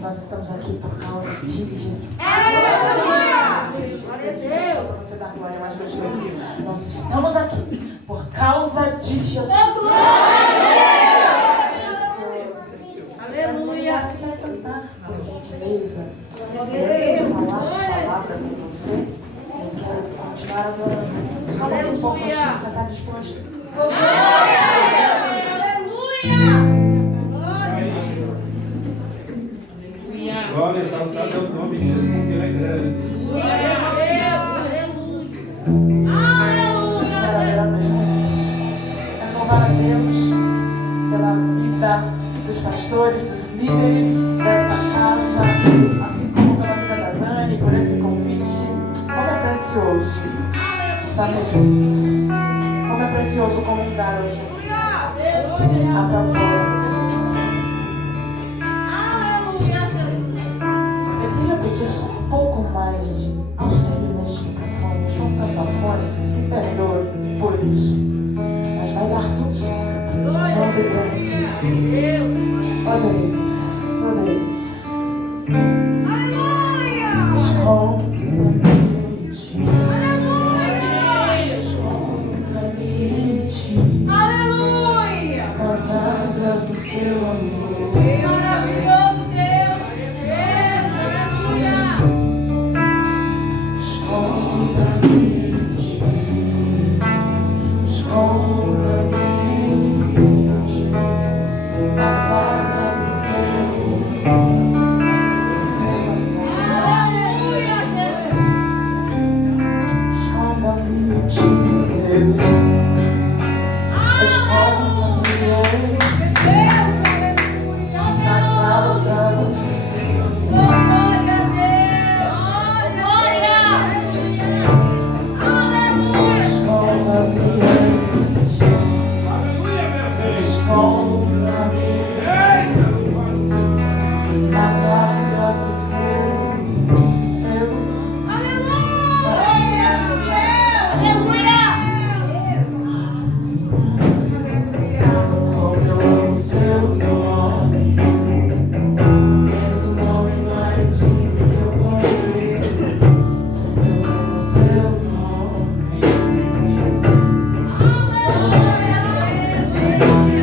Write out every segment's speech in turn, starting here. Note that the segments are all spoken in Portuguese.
Nós estamos aqui por causa de Jesus. Glória a Deus. Só para você dar glória mais duas coisas. Nós estamos aqui por causa de Jesus. Aleluia. Se assentar, por gentileza. Antes de falar de palavra com você, eu quero continuar adorando. Só mais um pouco, Chico. Você está disposto? Glória, exaltado é o nome de Jesus, porque Ele é grande. Glória a Deus, Quero louvar a Deus pela vida dos pastores, dos líderes dessa casa, assim como pela vida da Dani, por esse convite. Como é precioso estarmos juntos. Como é precioso comungar hoje aqui. A propósito. Eu queria pedir só um pouco mais de auxílio neste microfone. Estou um tanto afônica, me perdoe por isso. Mas vai dar tudo certo. Nome grande. Oh Deus, oh Deus. Esconda-me em ti. Esconda-me em ti. Nas asas do teu amor. maravilhoso Deus. Esconda-me em ti. Esconda-me em ti. Nas asas do teu amor. Esconda-me em ti, Deus. Esconda-me em ti. Nas asas do teu amor. Esconda-me em ti. Esconda-me nas asas do teu como eu amo o teu nome. És o nome mais lindo que eu conheço. Eu amo o teu nome, Jesus. Como eu amo o teu nome.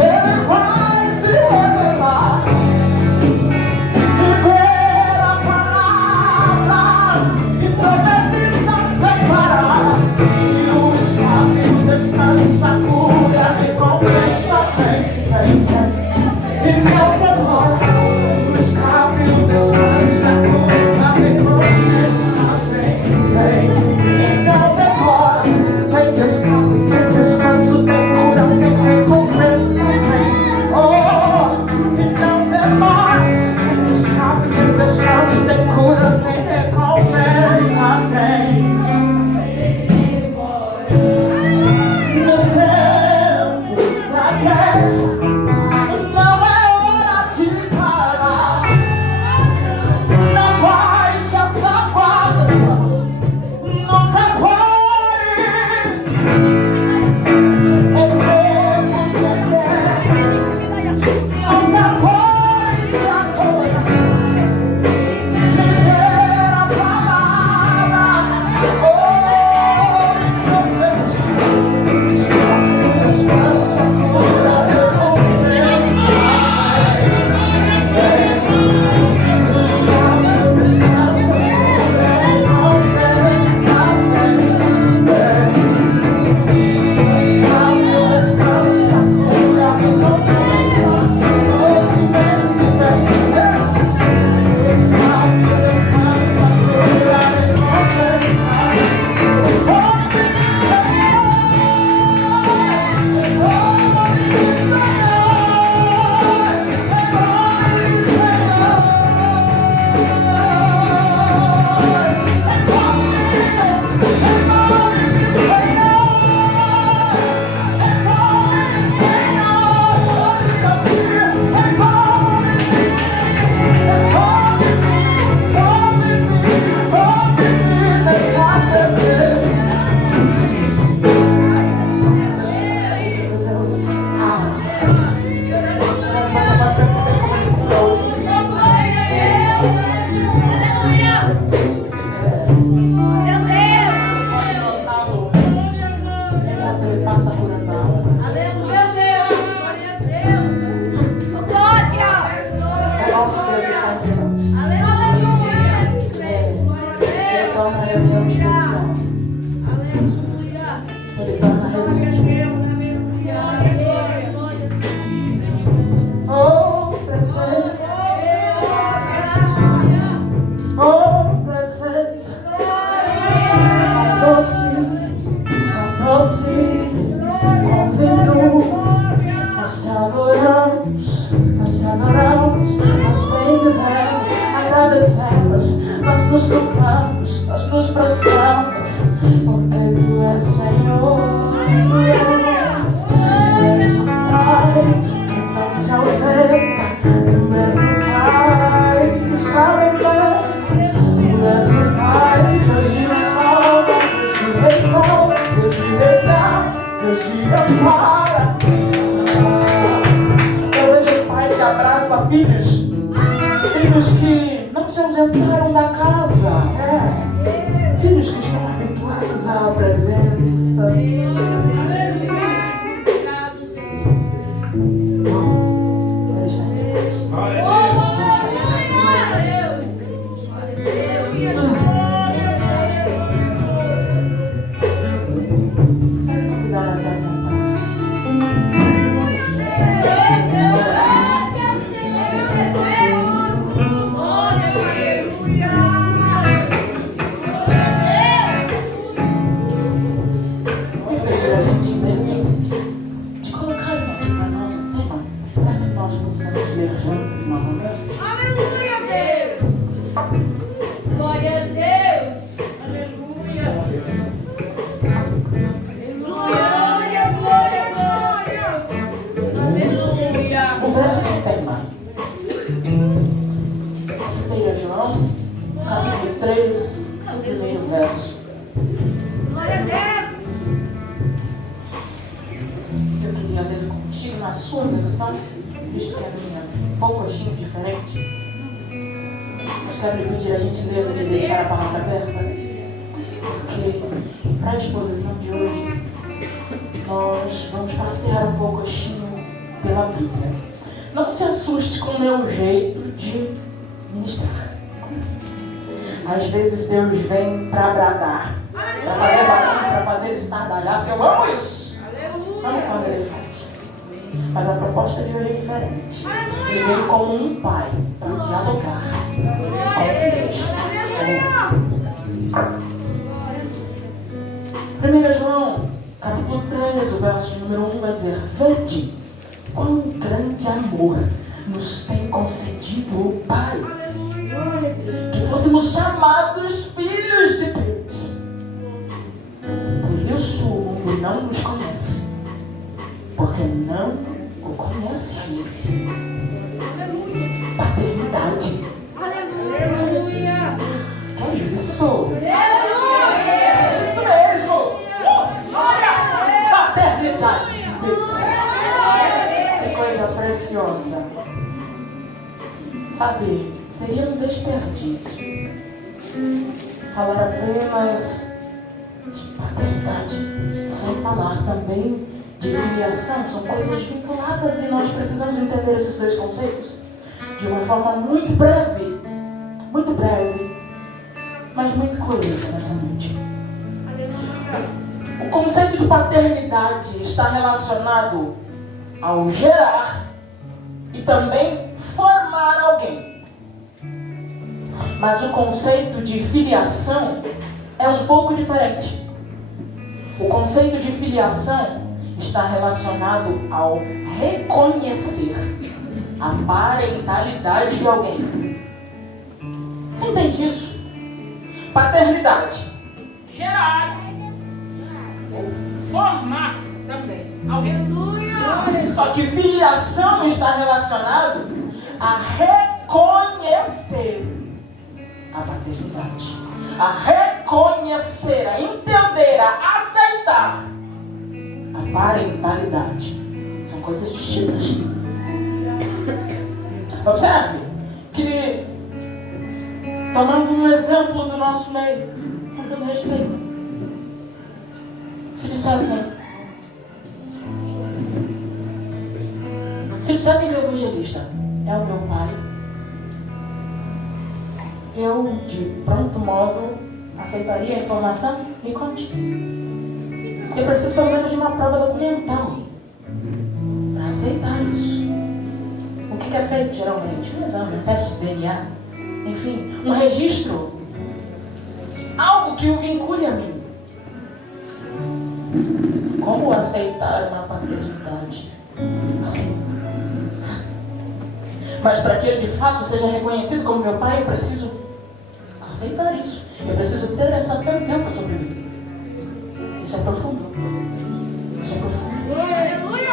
Ele vai se revelar. Deus. Aleluia. Ele torna a reunião especial. Aleluia. Ele torna a reunião especial. Oh, presença. Oh, presença. Doce, convido. Nós te adoramos, nós bendizemos, agradecemos, nós nos curvamos, nós nos prostramos, porque tu és Senhor, tu és o Pai que não se ausenta, tu és o Pai que está em pé, tu és o Pai que hoje renova, Deus te resgata, Deus te ampara. Eu vejo um pai que abraça filhos que não se ausentaram da casa, filhos que estão habituados à presença. Ele está em Deus. Convidar a se assentar. Aleluia, Deus! Glória a Deus! Aleluia! Glória, glória, glória! Aleluia! O verso tema. 1 João, capítulo 3, o primeiro verso. Glória a Deus! Eu queria ver contigo na sua versão, visto que a minha é um pouquinho diferente. Mas quero lhe pedir a gentileza de deixar a palavra aberta, porque para a exposição de hoje nós vamos passear um pouquinho pela Bíblia. Não se assuste com o meu jeito de ministrar. Às vezes Deus vem para bradar, para fazer barulho, para fazer estardalhaço. Eu amo isso. Amo quando Ele faz. Mas a proposta de hoje é diferente. Ele vem como um pai para dialogar com os filhos. 1 João, capítulo 3, o verso número 1 vai dizer: Vede quão grande amor nos tem concedido o Pai, que fôssemos chamados filhos de Deus. Por isso o mundo não nos conhece, porque não o conhece ainda. Paternidade. Aleluia! Que é isso? Aleluia! É isso mesmo! Paternidade de Deus. Que coisa preciosa. Sabe, seria um desperdício falar apenas de paternidade sem falar também de filiação. São coisas vinculadas e nós precisamos entender esses dois conceitos de uma forma muito breve, mas muito coesa nessa noite. O conceito de paternidade está relacionado ao gerar e também formar alguém. Mas o conceito de filiação é um pouco diferente. O conceito de filiação está relacionado ao reconhecer a parentalidade de alguém. Você entende isso? Paternidade. Gerar ou formar também alguém. Só que filiação está relacionado a reconhecer a paternidade, a reconhecer, a entender, a aceitar a parentalidade. São coisas distintas. Observe que, tomando um exemplo do nosso meio, com todo respeito, se dissessem que o evangelista é o meu pai, eu, de pronto modo, aceitaria a informação? Me conte. Eu preciso pelo menos de uma prova documental para aceitar isso. O que é feito geralmente? Um exame, um teste de DNA, enfim, um registro. Algo que o vincule a mim. Como aceitar uma paternidade assim? Mas para que ele de fato seja reconhecido como meu pai, eu preciso aceitar isso. Eu preciso ter essa sentença sobre mim. Isso é profundo. Isso é profundo.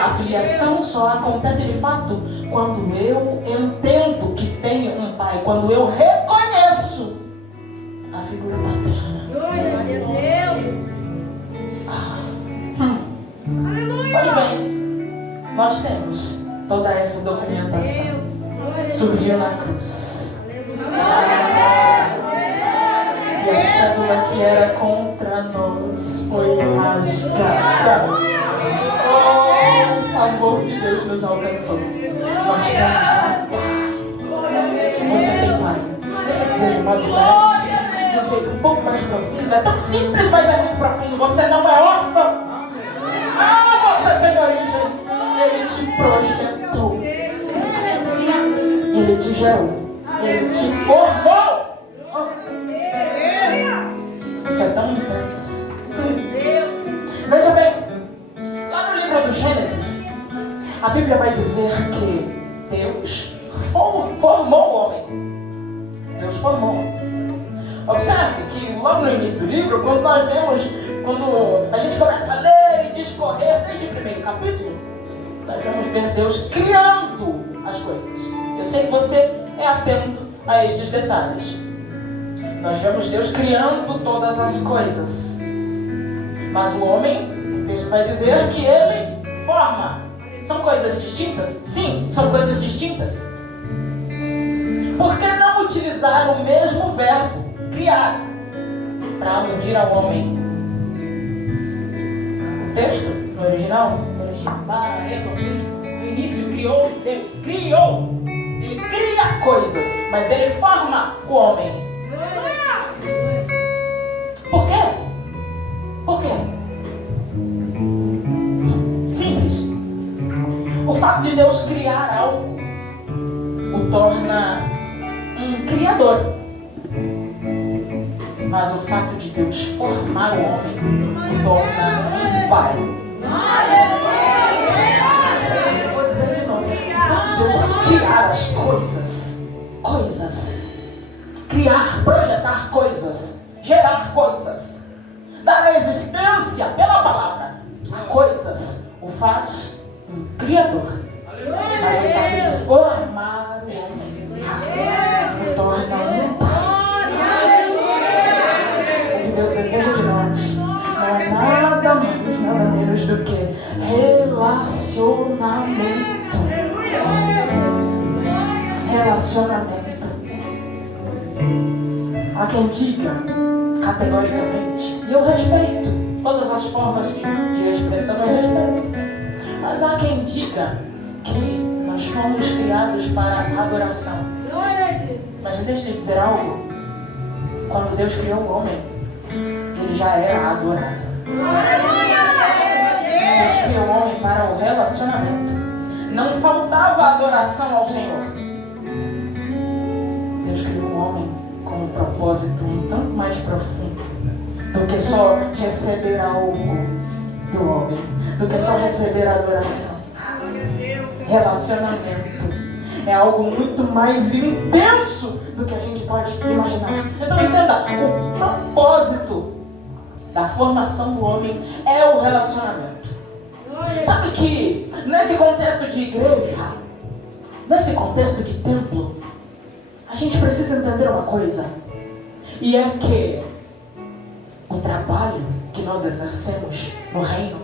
A filiação só acontece de fato quando eu entendo que tenho um pai, quando eu reconheço a figura paterna. Glória a Deus. Pois bem, nós temos toda essa documentação. Surgiu na cruz. E a cédula que era contra nós foi rasgada. Oh, o favor de Deus nos alcançou. Nós temos um pai. Você tem pai. Deixa eu dizer de modo diferente, de um jeito um pouco mais profundo. É tão simples, mas é muito profundo. Você não é órfão. Ah, você tem origem. Ele te projetou. Ele te gerou. Ele te formou. Isso é tão intenso. Veja bem, lá no livro do Gênesis, a Bíblia vai dizer que Deus formou o homem. Deus formou. Observe que logo no início do livro, quando nós vemos, quando a gente começa a ler e discorrer desde o primeiro capítulo, nós vamos ver Deus criando as coisas. Eu sei que você é atento a estes detalhes. Nós vemos Deus criando todas as coisas. Mas o homem, o texto vai dizer que ele forma. São coisas distintas? Sim, são coisas distintas. Por que não utilizar o mesmo verbo, criar, para aludir ao homem? O texto, no original, no início criou Deus, criou. Ele cria coisas, mas ele forma o homem. Por quê? Por quê? Simples. O fato de Deus criar algo o torna um criador. Mas o fato de Deus formar o homem o torna um pai. Eu vou dizer de novo. O fato de Deus criar as coisas, criar, projetar coisas, gerar coisas, dar a existência pela palavra a coisas, o faz um criador. Mas o fato de formar o homem o torna um pai. O que Deus deseja de nós não é nada mais, nada menos do que relacionamento. Relacionamento. Há quem diga categoricamente, e eu respeito todas as formas de expressão, eu respeito, mas há quem diga que nós fomos criados para adoração. Mas me deixe lhe dizer algo. Quando Deus criou o homem, ele já era adorado. Deus criou o homem para o relacionamento. Não faltava adoração ao Senhor. Deus criou o homem com um propósito um tanto mais profundo do que só receber algo do homem, do que só receber adoração. Relacionamento é algo muito mais intenso do que a gente pode imaginar. Então entenda, o propósito da formação do homem é o relacionamento. Sabe que nesse contexto de igreja, nesse contexto de templo, a gente precisa entender uma coisa, e é que o trabalho que nós exercemos no reino,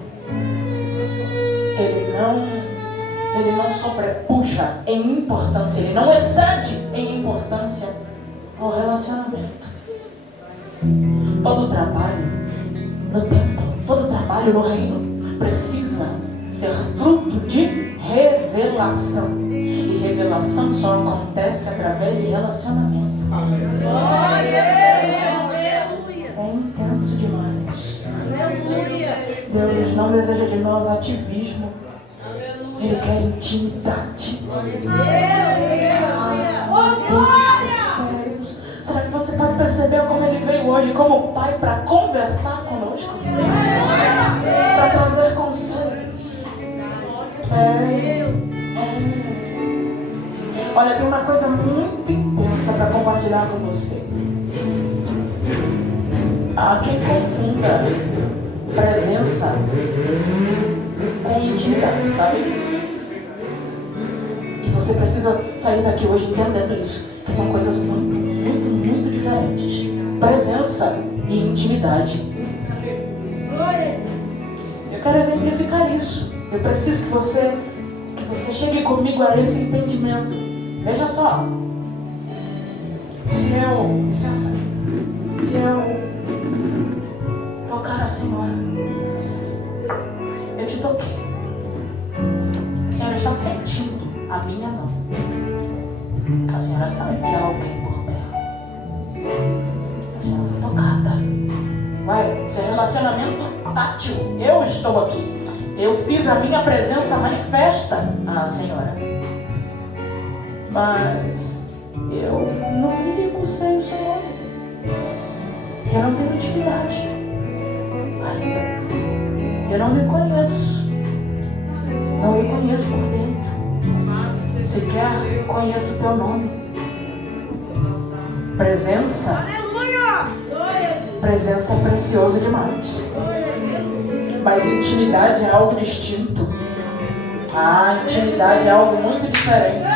ele não sobrepuja em importância, ele não excede em importância ao relacionamento. Todo trabalho no templo, todo trabalho no reino precisa ser fruto de revelação. E revelação só acontece através de relacionamento. Glória a Deus. É intenso demais. Aleluia. Deus não deseja de nós ativismo. Ele quer intimidade. Oh, Deus dos céus. Será que você pode perceber como ele veio hoje como pai para conversar conosco? Para trazer conselhos. Olha, tem uma coisa muito intensa para compartilhar com você. Há quem confunda presença com intimidade, sabe? E você precisa sair daqui hoje entendendo isso, que são coisas muito diferentes. Presença e intimidade. Eu quero exemplificar isso. Eu preciso que você chegue comigo a esse entendimento. Veja só. Se eu tocar a senhora, eu te toquei. A senhora está sentindo a minha mão. A senhora sabe que há alguém por perto. A senhora foi tocada. Vai, isso é relacionamento tátil. Eu estou aqui. Eu fiz a minha presença manifesta à senhora. Mas eu não me ligo sem o Senhor. Eu não tenho intimidade ainda. Eu não me conheço. Não me conheço por dentro. Sequer conheço teu nome. Presença. Presença é precioso demais. Mas intimidade é algo distinto. A intimidade é algo muito diferente.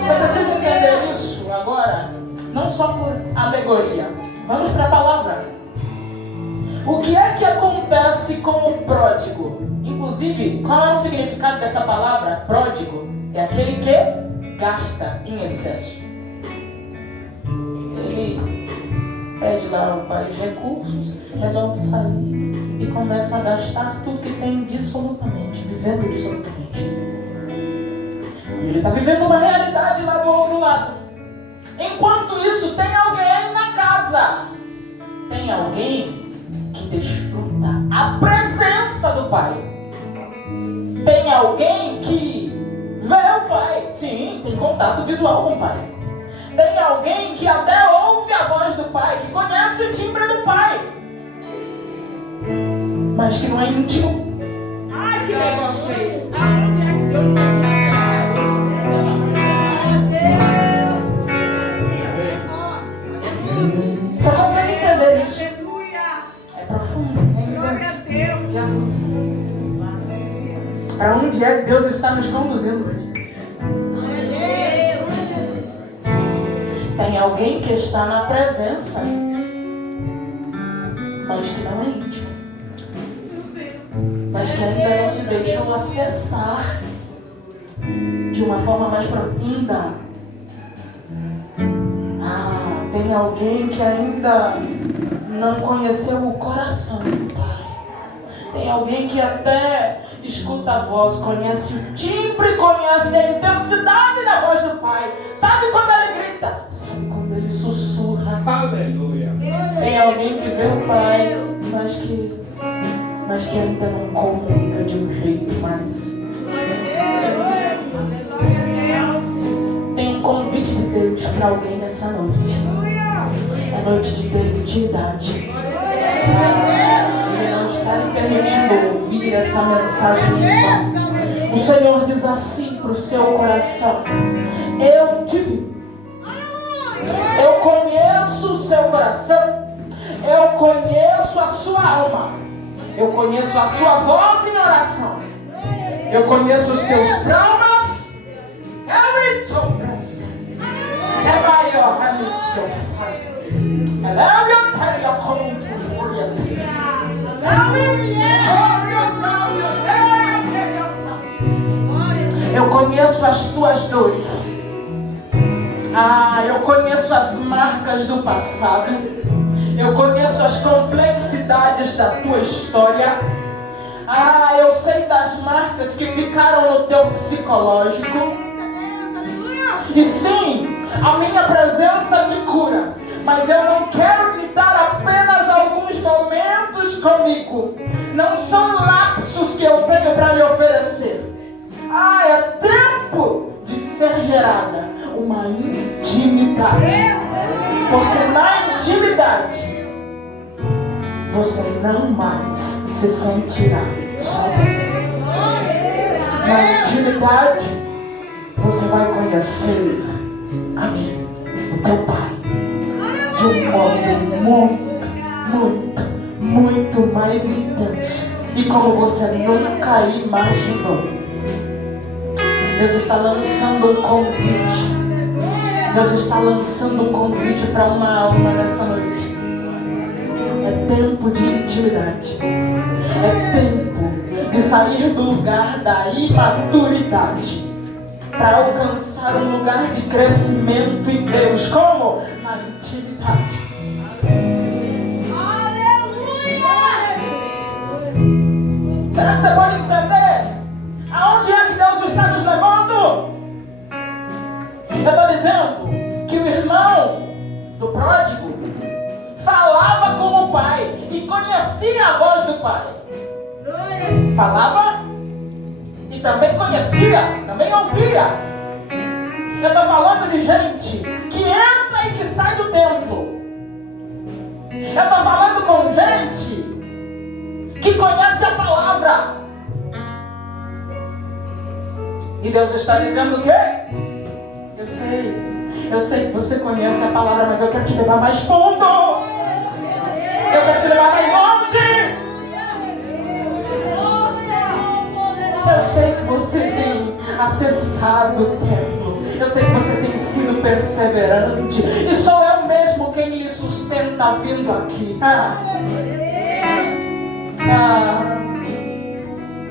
Você precisa entender isso agora, não só por alegoria. Vamos para a palavra. O que é que acontece com o pródigo? Inclusive, qual é o significado dessa palavra? Pródigo é aquele que gasta em excesso. Ele pede lá o pai os recursos, resolve sair e começa a gastar tudo que tem dissolutamente, vivendo dissolutamente. E ele está vivendo uma realidade lá do outro lado. Enquanto isso, tem alguém na casa. Tem alguém que desfruta a presença do pai. Tem alguém que vê o pai. Sim, tem contato visual com o pai. Tem alguém que até ouve a voz do pai, que conhece o timbre do pai, mas que não é íntimo. Ai, que negócio é esse? Aonde é que Deus vai buscar? Você consegue entender isso? É profundo. É intenso. Jesus. Para onde é que Deus está nos conduzindo hoje? Tem alguém que está na presença, mas que não é íntimo. Mas que ainda não se deixou acessar de uma forma mais profunda. Tem alguém que ainda não conheceu o coração do Pai. Tem alguém que até escuta a voz, conhece o timbre, conhece a intensidade da voz do Pai. Sabe quando ele grita? Sabe quando ele sussurra? Aleluia. Tem alguém que vê o Pai, mas que ainda não comunica de um jeito mais. Tem um convite de Deus para alguém nessa noite. É noite de ter intimidade. Ele não está lhe permitindo ouvir essa mensagem em vão. O Senhor diz assim para o seu coração: eu te vi. Eu conheço o seu coração. Eu conheço a sua alma. Eu conheço a sua voz em oração. Eu conheço os teus traumas. Carry sombras. Carry your hand with your fire. Allow your tell your coming to for your pain. Allow it for your now your tell. Eu conheço as tuas dores. Eu conheço as marcas do passado. Eu conheço as complexidades da tua história. Eu sei das marcas que ficaram no teu psicológico. E sim, a minha presença te cura. Mas eu não quero lhe dar apenas alguns momentos comigo. Não são lapsos que eu tenho para lhe oferecer. É tempo de ser gerada uma intimidade. Porque na intimidade você não mais se sentirá sozinho. Na intimidade você vai conhecer a mim, o teu Pai, de um modo muito mais intenso e como você nunca imaginou. Deus está lançando um convite. Deus está lançando um convite para uma alma nessa noite. É tempo de intimidade. É tempo de sair do lugar da imaturidade para alcançar um lugar de crescimento em Deus. Como? Na intimidade. Será que você pode entender aonde é que Deus está nos levando? Eu estou dizendo que o irmão do pródigo falava com o pai e conhecia a voz do pai. Falava e também conhecia, também ouvia. Eu estou falando de gente que entra e que sai do templo. Eu estou falando com gente que conhece a palavra. E Deus está dizendo o quê? Eu sei que você conhece a palavra, mas eu quero te levar mais fundo. Eu quero te levar mais longe. Eu sei que você tem acessado o templo. Eu sei que você tem sido perseverante. E sou eu mesmo quem lhe sustenta vindo aqui.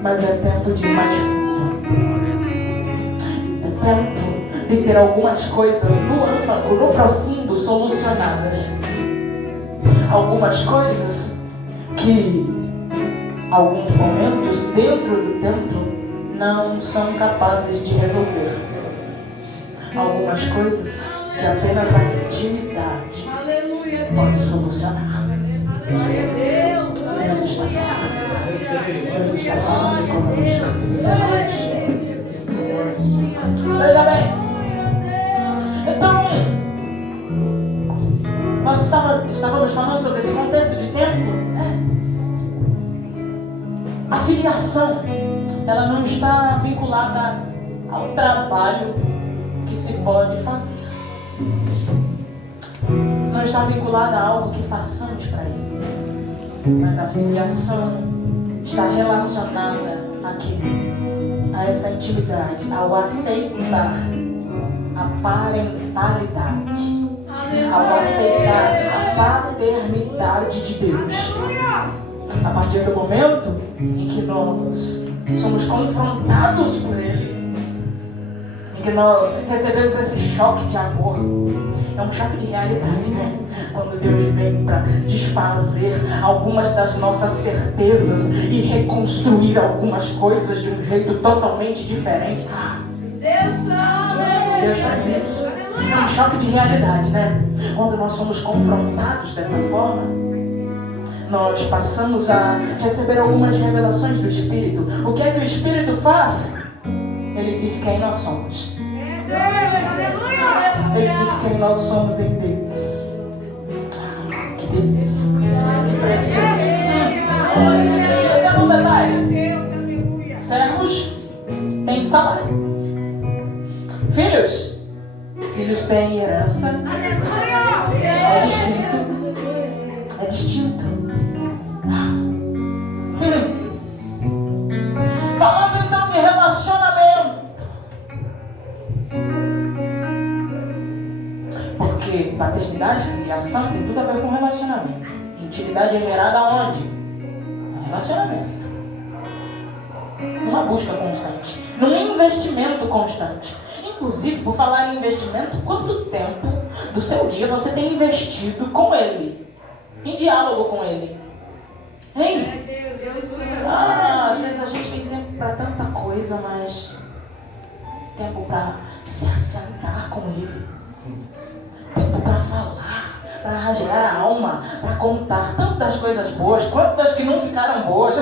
Mas é tempo de ir mais fundo. É tempo de ter algumas coisas no âmago, no profundo, solucionadas. Algumas coisas que, alguns momentos dentro do templo, não são capazes de resolver. Algumas coisas que apenas a intimidade pode solucionar. Deus está falando. Deus está falando conosco. Veja bem. Então, nós estávamos falando sobre esse contexto de templo. A filiação, ela não está vinculada ao trabalho que se pode fazer. Não está vinculada a algo que façamos para Ele. Mas a filiação está relacionada aqui, a essa intimidade, ao aceitar a parentalidade, ao aceitar a paternidade de Deus. A partir do momento em que nós somos confrontados por Ele, em que nós recebemos esse choque de amor, é um choque de realidade, né? Quando Deus vem para desfazer algumas das nossas certezas e reconstruir algumas coisas de um jeito totalmente diferente. Deus faz isso. É um choque de realidade, né? Quando nós somos confrontados dessa forma, nós passamos a receber algumas revelações do Espírito. O que é que o Espírito faz? Ele diz quem nós somos. Ele diz quem nós somos em Deus. Que delícia. Que precioso. Até um detalhe. Servos têm salário. Filhos têm herança. É distinto. É distinto. Falando então de relacionamento. Porque paternidade, filiação tem tudo a ver com relacionamento. Intimidade é gerada aonde? No relacionamento. Numa busca constante. Num investimento constante. Inclusive, por falar em investimento, quanto tempo do seu dia você tem investido com Ele? Em diálogo com Ele? Hein? Às vezes a gente tem tempo para tanta coisa, mas tempo para se assentar com Ele, tempo para falar, para rasgar a alma, para contar tantas coisas boas, quantas que não ficaram boas.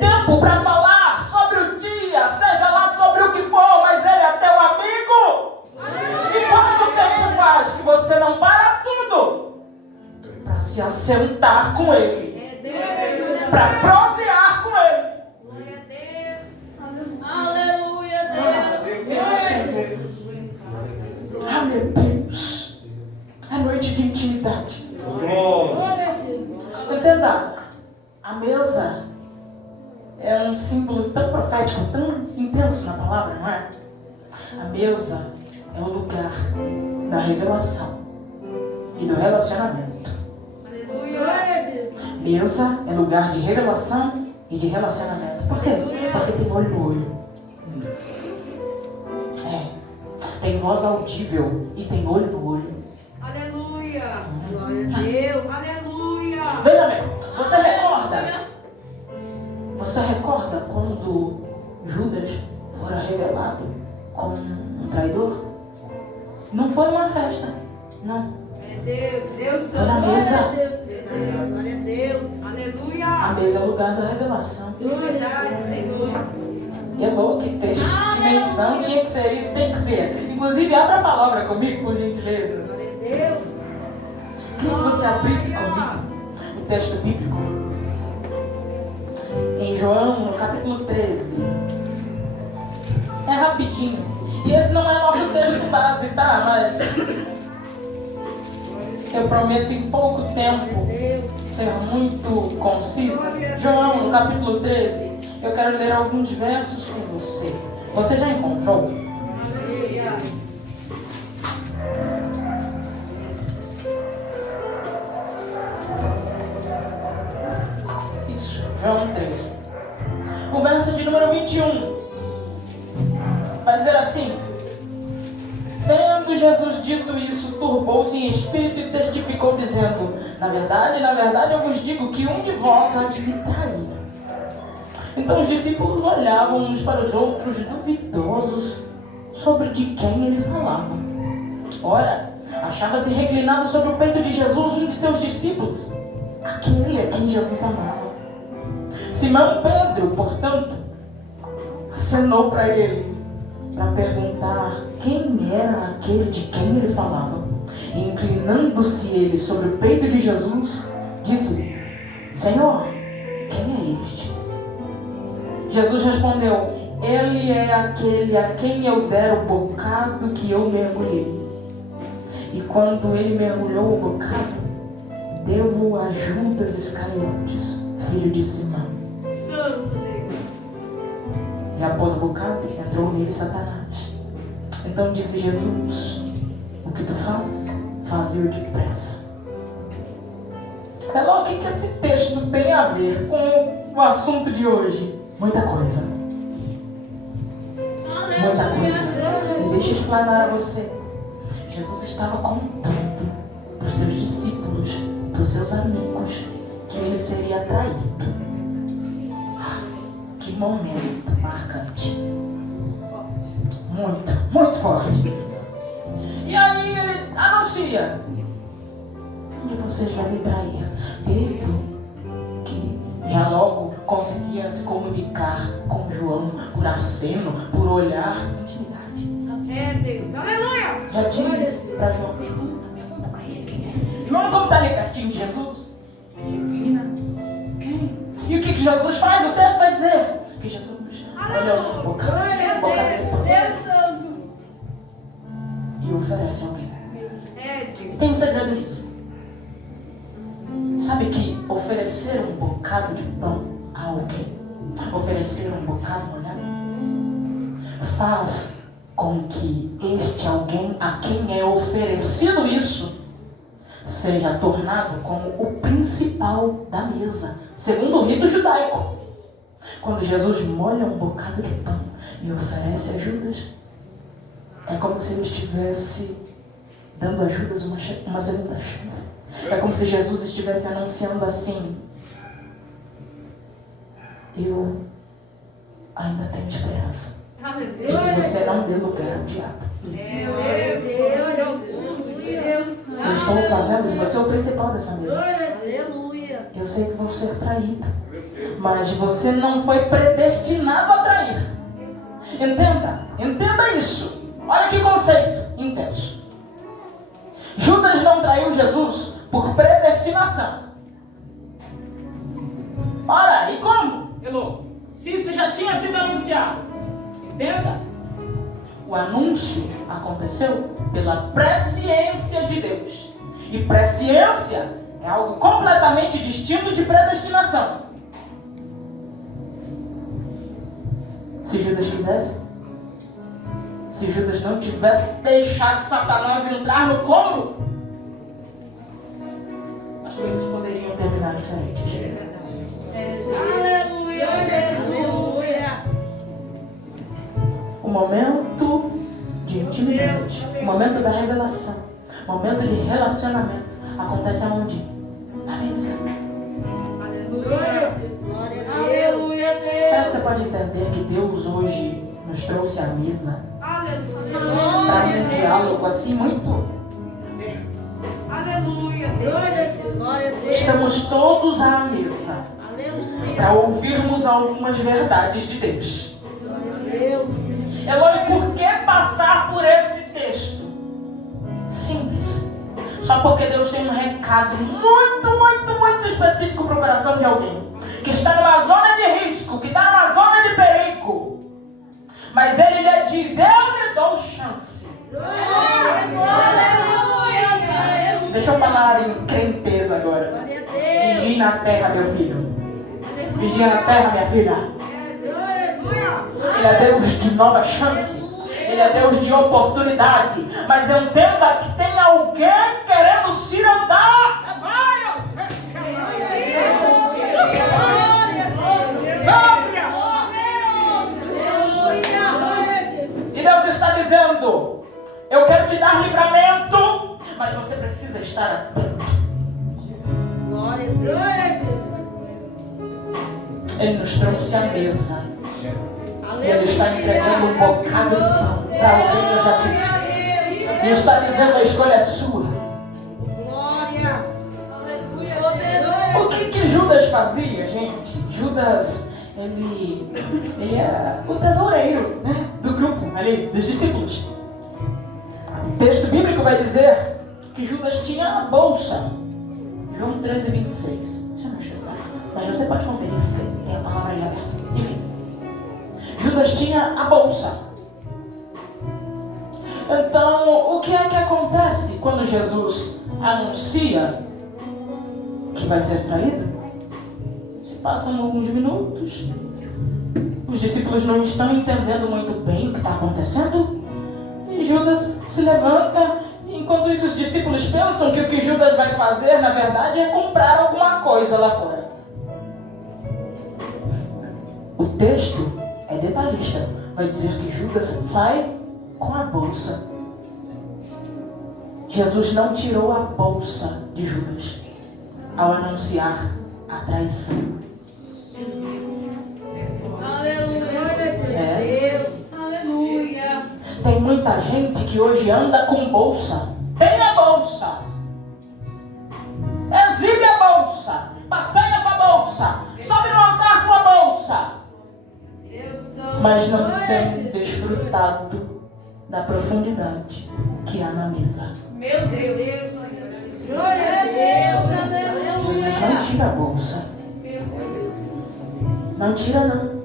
Tempo para falar sobre o dia, seja lá sobre o que for, mas Ele é teu amigo. E quanto tempo faz que você não para tudo para se assentar com Ele, para prosear com Ele? Glória a Deus. Aleluia, Deus. Ah, meu Deus, é noite de intimidade. Entenda, a mesa é um símbolo tão profético, tão intenso na palavra, não é? A mesa é o lugar da revelação e do relacionamento. Aleluia. Mesa é lugar de revelação e de relacionamento. Por quê? Porque tem olho no olho. Tem voz audível e tem olho no olho. Aleluia. Glória a Deus. Aleluia. Veja bem, você recorda? Você recorda quando Judas fora revelado como um traidor? Não foi uma festa, não. É Deus. Deus Foi na mesa. Glória a Deus. Aleluia. A mesa é o lugar da revelação. Verdade, Senhor. E é louco que texto, que menção tinha que ser isso, tem que ser. Inclusive, abra a palavra comigo, por gentileza. Glória a Deus. Queria que você abrisse comigo o texto bíblico. Em João, no capítulo 13. É rapidinho. E esse não é nosso texto base, tá? Mas eu prometo em pouco tempo ser muito conciso. João, no capítulo 13. Eu quero ler alguns versos com você. Você já encontrou? Aleluia. Isso, João 13. O verso de número 21 vai dizer assim: tendo Jesus dito isso, turbou-se em espírito e testificou, dizendo: na verdade, eu vos digo que um de vós há de me trair. Então os discípulos olhavam uns para os outros, duvidosos sobre de quem ele falava. Ora, achava-se reclinado sobre o peito de Jesus um de seus discípulos, aquele a quem Jesus amava. Simão Pedro, portanto, acenou para ele, para perguntar quem era aquele de quem ele falava. E inclinando-se ele sobre o peito de Jesus, disse: Senhor, quem é este? Jesus respondeu: Ele é aquele a quem eu der o bocado que eu mergulhei. E quando ele mergulhou o bocado, deu-o a Judas Iscariotes, filho de Simão. Santo Deus. E após o bocado, entrou nele Satanás. Então disse Jesus: o que tu fazes, faze-o depressa. Hello, o que esse texto tem a ver com o assunto de hoje? Muita coisa. Muita coisa. E deixa eu explanar a você. Jesus estava contando para os seus discípulos, para os seus amigos, que ele seria traído. Que momento marcante. Muito, muito forte. E aí ele anuncia: um de vocês vai me trair. Pedro, que já logo conseguia se comunicar com João por aceno, por olhar, intimidade. É Deus. Aleluia. Já disse para João: pergunta para ele quem é. João, como está ali pertinho de Jesus? Quem? E o que Jesus faz? O texto vai dizer que Jesus olha um bocado Deus Santo. e oferece alguém. É Deus. Tem um segredo nisso. Sabe que oferecer um bocado de pão a alguém, oferecer um bocado molhado, faz com que este alguém a quem é oferecido isso seja tornado como o principal da mesa, segundo o rito judaico. Quando Jesus molha um bocado de pão e oferece a Judas, é como se ele estivesse dando a Judas uma segunda chance. É como se Jesus estivesse anunciando assim: eu ainda tem esperança de que você não dê lugar ao diabo. Eu estou fazendo de você o principal dessa mesa. Eu sei que vou ser traída, mas você não foi predestinado a trair. Entenda isso. Olha que conceito intenso. Judas não traiu Jesus por predestinação. Ora, e como? Elô, se isso já tinha sido anunciado, entenda. O anúncio aconteceu pela presciência de Deus. E presciência é algo completamente distinto de predestinação. Se Judas quisesse, se Judas não tivesse deixado Satanás entrar no coro, as coisas poderiam terminar diferentes. Aleluia, aleluia. O momento de intimidade, o momento da revelação, o momento de relacionamento acontece aonde? Na mesa. Aleluia. Glória a Deus. Será que você pode entender que Deus hoje nos trouxe à mesa para um diálogo assim muito? Aleluia. Glória a Deus. Estamos todos à mesa Aleluia. para ouvirmos algumas verdades de Deus. Deus. Eloi, por que passar por esse texto? Simples. Só porque Deus tem um recado muito específico para o coração de alguém que está numa zona de risco, que está numa zona de perigo. Mas Ele lhe diz: eu lhe dou chance. Deixa eu falar em crenteza agora. Vigie na terra, meu filho. Vigia na terra, minha filha. Ele é Deus de nova chance. Ele é Deus de oportunidade. Mas entenda que tem alguém querendo se andar. E Deus está dizendo: eu quero te dar livramento, mas você precisa estar atento. Ele nos trouxe à mesa. E Ele está entregando um bocado de pão para alguém hoje aqui. E está dizendo: a escolha é sua. O que Judas fazia, gente? Judas, ele era o tesoureiro, né, do grupo ali, dos discípulos. O texto bíblico vai dizer que Judas tinha a bolsa. João 13:26. Deixa eu não estudar, mas você pode conferir, porque tem a palavra aí aberta. Enfim, Judas tinha a bolsa. Então, o que é que acontece quando Jesus anuncia que vai ser traído? Se passam alguns minutos, os discípulos não estão entendendo muito bem o que está acontecendo, e Judas se levanta. Enquanto isso, os discípulos pensam que o que Judas vai fazer, na verdade, é comprar alguma coisa lá fora. O texto é detalhista. Vai dizer que Judas sai com a bolsa. Jesus não tirou a bolsa de Judas ao anunciar a traição. Tem muita gente que hoje anda com bolsa. Tem a bolsa. Exibe a bolsa. Passeia com a bolsa. Sobe no altar com a bolsa. Mas não tem desfrutado da profundidade que há na mesa. Meu Deus. Glória a Deus. Jesus não tira a bolsa. Não tira, não.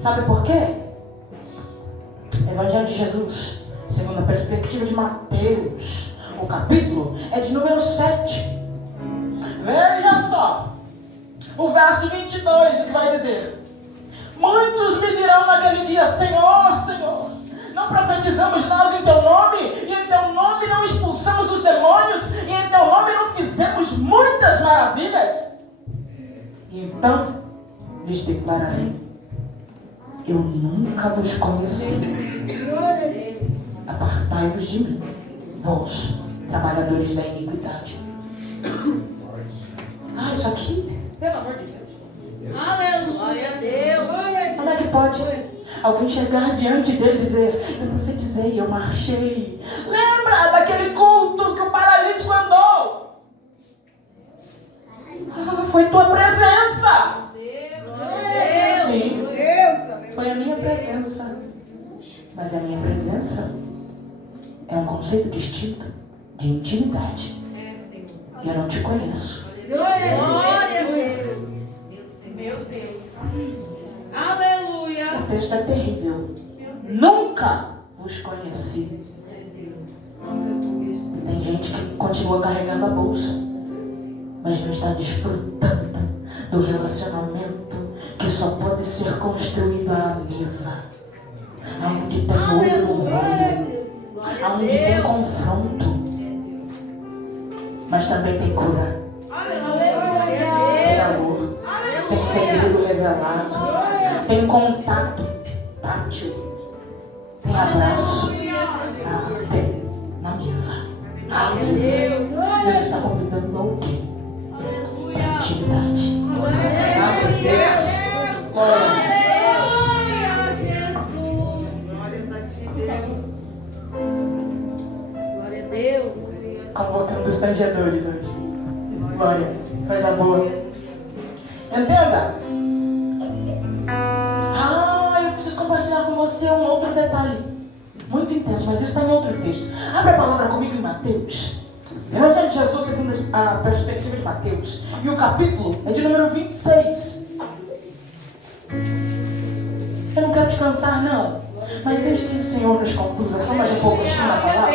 Sabe por quê? Evangelho de Jesus, segundo a perspectiva de Mateus, o capítulo é de número 7. Veja só, o verso 22, o que vai dizer: muitos me dirão naquele dia: Senhor, Senhor, não profetizamos nós em Teu nome, e em Teu nome não expulsamos os demônios, e em Teu nome não fizemos muitas maravilhas? E então lhes declararei: eu nunca vos conheci. Apartai-vos de mim, vós, trabalhadores da iniquidade. Isso aqui, Pelo amor de Deus. Glória a Deus. Como é que pode alguém chegar diante dele e dizer: eu profetizei, eu marchei? Lembra daquele culto que o paralítico andou? Foi tua presença. Sim, foi a minha presença. Mas a minha presença é um conceito distinto de intimidade. E eu não te conheço. Glória a Deus. Meu Deus. Aleluia. O texto é terrível. Nunca vos conheci. Tem gente que continua carregando a bolsa, mas não está desfrutando do relacionamento que só pode ser construído à mesa, onde tem olho no olho, onde tem confronto, mas também tem cura, tem amor, tem segredo revelado, tem contato tátil, tem abraço, tem na mesa. A mesa. Deus está convidando alguém para intimidade. Meu Deus. Glória. Glória a Deus. Convocando os tangedores hoje. Glória. Coisa boa. Entenda. Eu preciso compartilhar com você um outro detalhe. Muito intenso, mas isso está em outro texto. Abre a palavra comigo em Mateus. Evangelho de Jesus segundo a perspectiva de Mateus. E o capítulo é de número 26. Eu não quero te cansar, não. Mas desde que o Senhor nos conduza só mais um pouquinho na palavra.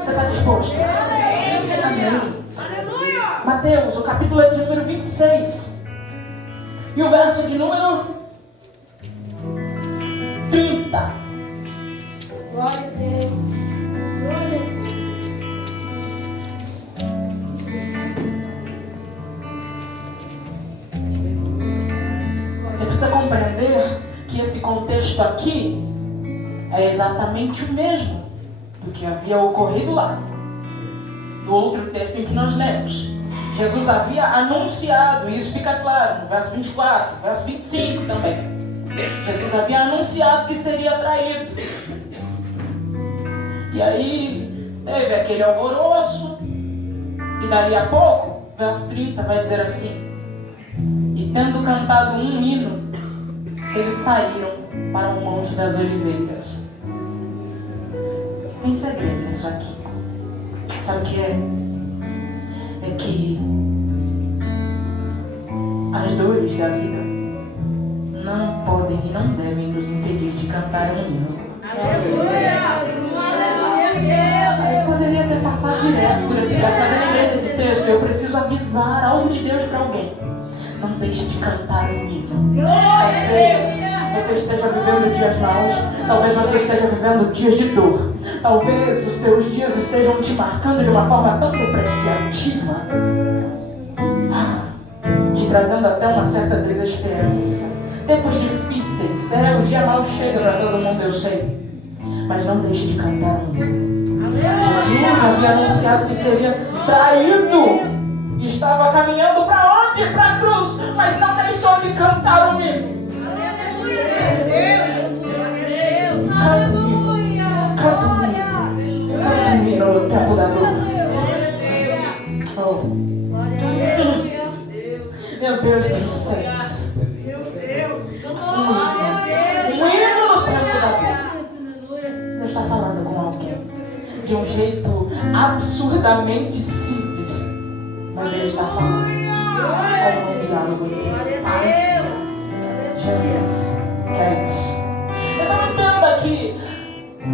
Você está disposto? Amém. Mateus, o capítulo é de número 26. E o verso de número 30. Glória a Deus. Glória a Deus. Você precisa compreender que esse contexto aqui é exatamente o mesmo do que havia ocorrido lá, no outro texto em que nós lemos. Jesus havia anunciado, e isso fica claro no verso 24, verso 25 também. Jesus havia anunciado que seria traído. E aí teve aquele alvoroço, e dali a pouco, verso 30 vai dizer assim: e tendo cantado um hino, eles saíram para o Monte das Oliveiras. Tem segredo nisso aqui. Sabe o que é? É que as dores da vida não podem e não devem nos impedir de cantar um hino. Eu poderia ter passado direto por esse texto, mas eu lembrei desse texto. Eu preciso avisar algo de Deus para alguém. Não deixe de cantar um hino. Talvez você esteja vivendo dias maus. Talvez você esteja vivendo dias de dor. Talvez os teus dias estejam te marcando de uma forma tão depreciativa, te trazendo até uma certa desesperança. Tempos difíceis. O dia mau chega para todo mundo, eu sei. Mas não deixe de cantar um hino. Jesus havia anunciado que seria traído. Estava caminhando para onde? Para a cruz. Mas não deixou de cantar um hino. Canta um hino. Canta um hino. Canta um hino no tempo da dor. Oh. Meu Deus do céu. Um hino no tempo da dor. Deus está falando com alguém de um jeito absurdamente simples, mas Ele está falando com um diálogo inteiro. Jesus, que é isso? Então entenda que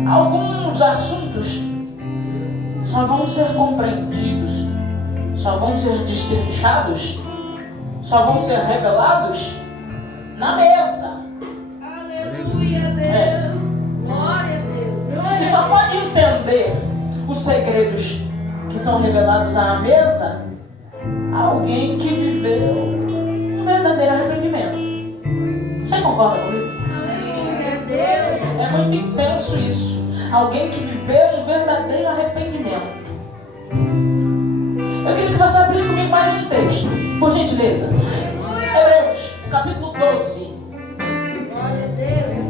alguns assuntos só vão ser compreendidos, só vão ser destrinchados, só vão ser revelados na mesa. Aleluia, Deus. Glória a Deus. E só pode entender os segredos que são revelados à mesa alguém que viveu um verdadeiro arrependimento. Você concorda comigo? Aleluia, Deus. É muito intenso isso. Alguém que viveu um verdadeiro arrependimento. Eu queria que você abrisse comigo mais um texto, por gentileza. Hebreus, capítulo 12. Glória a Deus.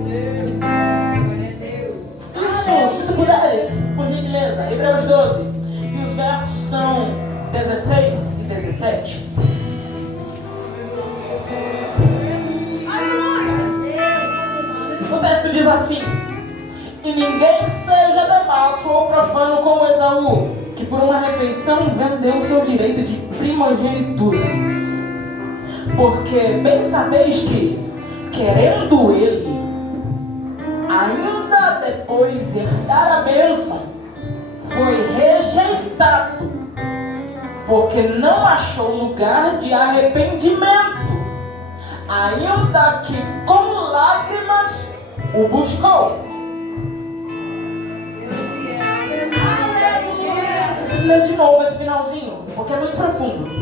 Glória a Deus. Isso, se tu puderes, por gentileza, Hebreus 12. E os versos são 16 e 17. O texto diz assim: e ninguém seja devasso ou profano como Esaú, que por uma refeição vendeu o seu direito de primogenitura. Porque bem sabeis que, querendo ele, ainda depois herdar a bênção, foi rejeitado, porque não achou lugar de arrependimento, ainda que com lágrimas o buscou. Preciso ler de novo esse finalzinho, porque é muito profundo.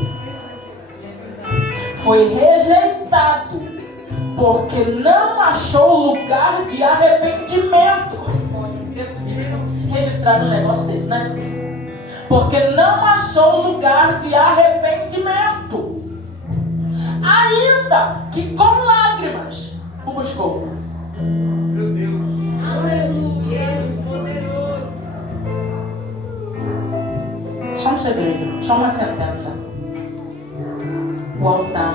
Foi rejeitado, porque não achou lugar de arrependimento. Como é que pode um texto bíblico registrar um negócio desse, né? Porque não achou lugar de arrependimento, ainda que com lágrimas o buscou. Meu Deus. Aleluia. Poderoso. Só um segredo, só uma sentença. O altar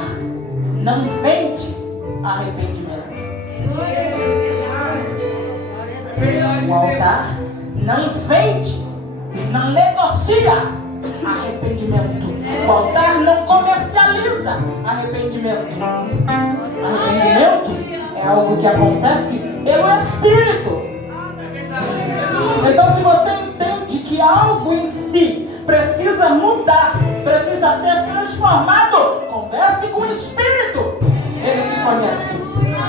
não vende arrependimento. O altar não vende, não negocia arrependimento. O altar não comercializa arrependimento. Arrependimento é algo que acontece pelo Espírito. Então, se você entende que algo em si precisa mudar, precisa ser transformado, converse com o Espírito. Ele te conhece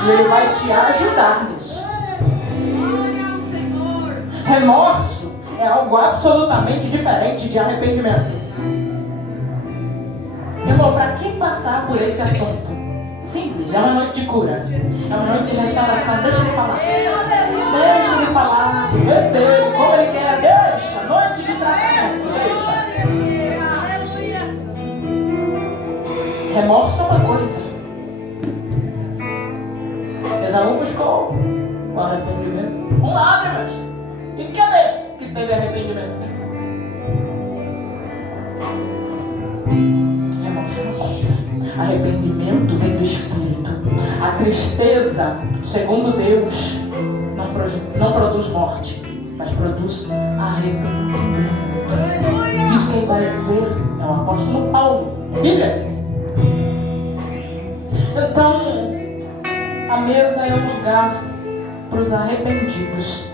e ele vai te ajudar nisso. Remorso é algo absolutamente diferente de arrependimento. Irmão, para quem passar por esse assunto, simples, é uma noite de cura, é uma noite de restauração. Deixa ele falar. Deixa ele falar do jeito dele, como ele quer. Deixa, noite de tratamento. Deixa. Remorso é uma coisa. Esaú buscou o arrependimento com lágrimas. E cadê que teve arrependimento? Remorso é uma coisa. Arrependimento vem do Espírito. A tristeza, segundo Deus, não produz morte, mas produz arrependimento. Isso quem vai dizer é o apóstolo Paulo, Bíblia. Então, a mesa é o lugar para os arrependidos.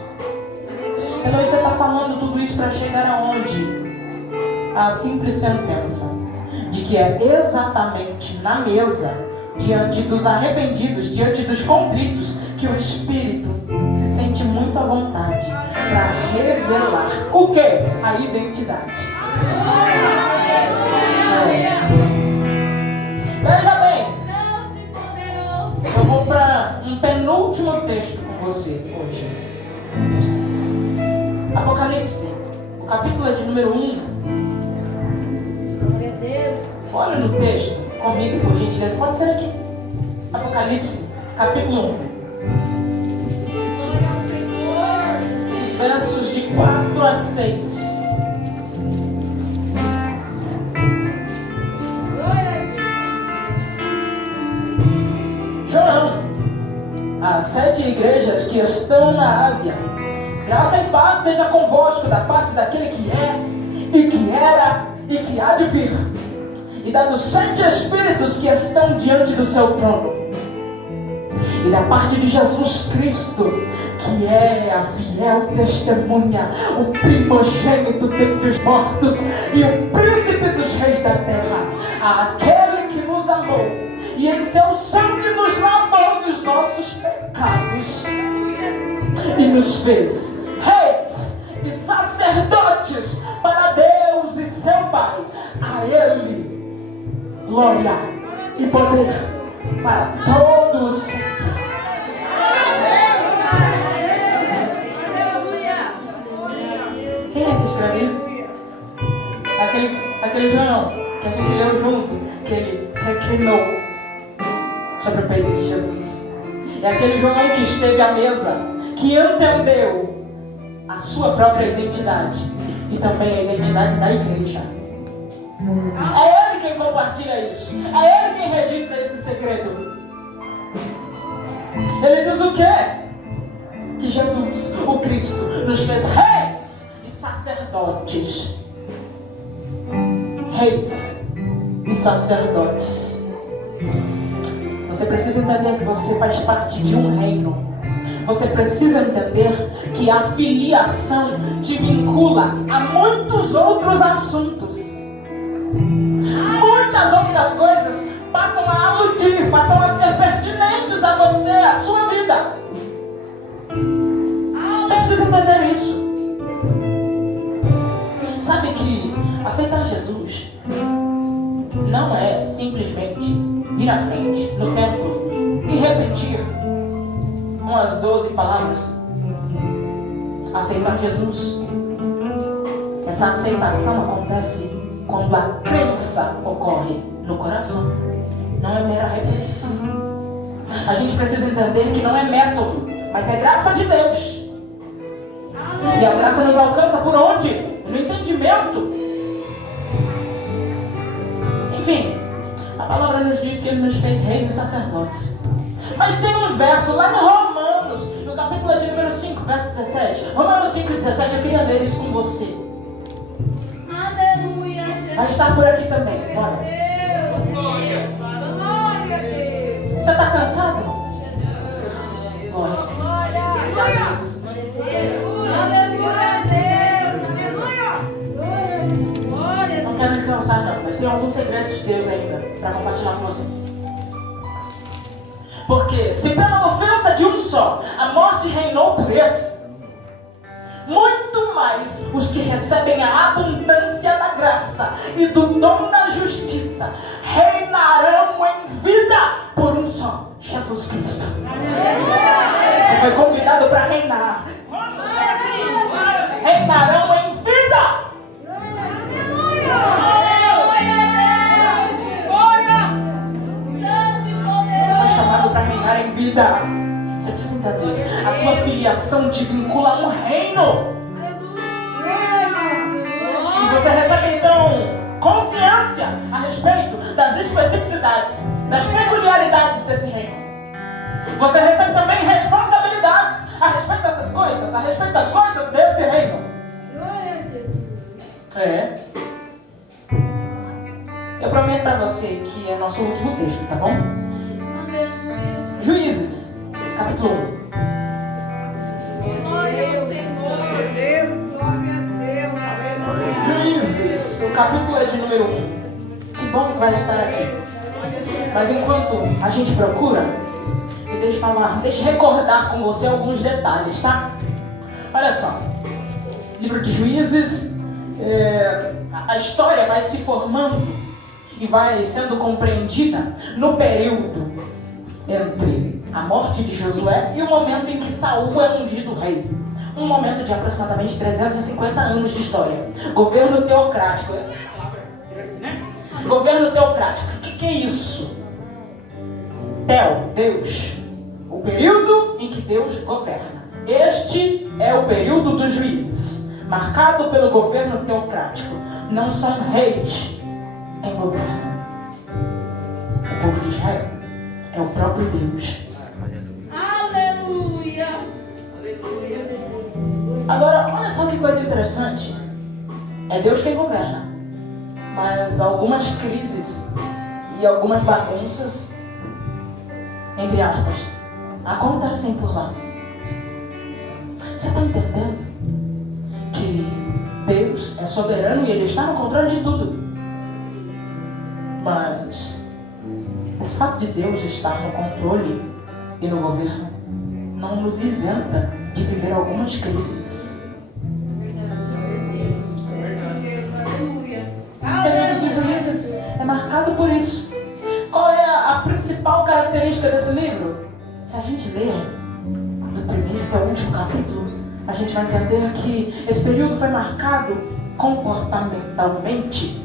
Então você está falando tudo isso para chegar aonde? A simples sentença de que é exatamente na mesa, diante dos arrependidos, diante dos contritos, que o Espírito se sente muito à vontade para revelar o quê? A identidade. Veja bem, eu vou para um penúltimo texto com você hoje. Apocalipse, o capítulo é de número 1. Glória a Deus. Olha no texto comigo, por gentileza. Pode ser aqui. Apocalipse, capítulo 1. Glória ao Senhor. Os versos de 4 a 6. João, as 7 igrejas que estão na Ásia, graça e paz seja convosco da parte daquele que é, e que era, e que há de vir, e da dos 7 Espíritos que estão diante do seu trono, e da parte de Jesus Cristo, que é a fiel testemunha, o primogênito dentre os mortos, e o príncipe dos reis da terra, aquele que nos amou, e em seu sangue nos lavou dos nossos pecados, e nos fez reis e sacerdotes para Deus e seu Pai. A Ele glória e poder para todos sempre. Quem é que escreve isso? Aquele João que a gente leu junto, que ele reclinou sobre o peito de Jesus. É aquele João que esteve à mesa, que entendeu a sua própria identidade e também a identidade da igreja. É ele quem compartilha isso. É ele quem registra esse segredo. Ele diz o quê? Que Jesus, o Cristo, nos fez reis e sacerdotes. Reis e sacerdotes. Você precisa entender que você faz parte de um reino. Você precisa entender que a filiação te vincula a muitos outros assuntos. Muitas outras coisas passam a aludir, passam a ser pertinentes a você, a sua vida. Você precisa entender isso. Sabe que aceitar Jesus não é simplesmente vir à frente no templo e repetir umas 12 palavras. Aceitar Jesus, essa aceitação acontece quando a crença ocorre no coração. Não é mera repetição. A gente precisa entender que não é método, mas é graça de Deus. E a graça nos alcança por onde? No entendimento. Enfim, a palavra nos diz que Ele nos fez reis e sacerdotes. Mas tem um verso lá em Romanos, no capítulo de número 5, verso 17. Romanos 5, 17, eu queria ler isso com você. Aleluia. Vai estar por aqui também. Bora. Glória a Deus. Você está cansado? Bora. Glória a Jesus. Aleluia a Deus. Aleluia. Não quero me cansar não, mas tem alguns segredos de Deus ainda para compartilhar com você. Porque se pela ofensa de um só a morte reinou por esse, muito mais os que recebem a abundância da graça e do dom da justiça reinarão em vida por um só, Jesus Cristo. Você foi convidado para reinar. Reinarão em vida. Para reinar em vida. Você precisa entender. A tua filiação te vincula a um reino. E você recebe então consciência a respeito das especificidades, das peculiaridades desse reino. Você recebe também responsabilidades a respeito dessas coisas, a respeito das coisas desse reino. É. Eu prometo para você que é nosso último texto, tá bom? Juízes, capítulo 1. Juízes, o capítulo é de número 1. Que bom que vai estar aqui. Mas enquanto a gente procura, deixa eu recordar com você alguns detalhes, tá? Olha só, livro de Juízes, a história vai se formando e vai sendo compreendida no período entre a morte de Josué e o momento em que Saul é ungido rei. Um momento de aproximadamente 350 anos de história. Governo teocrático. Governo teocrático. O que é isso? Teo, Deus. O período em que Deus governa. Este é o período dos juízes, marcado pelo governo teocrático. Não são reis quem governa. O povo de Israel é o próprio Deus. Aleluia. Aleluia. Agora, olha só que coisa interessante. É Deus quem governa. Mas algumas crises e algumas bagunças, entre aspas, acontecem por lá. Você está entendendo que Deus é soberano e Ele está no controle de tudo? Mas o fato de Deus estar no controle e no governo não nos isenta de viver algumas crises. O período dos juízes é marcado por isso. Qual é a principal característica desse livro? Se a gente ler do primeiro até o último capítulo, a gente vai entender que esse período foi marcado comportamentalmente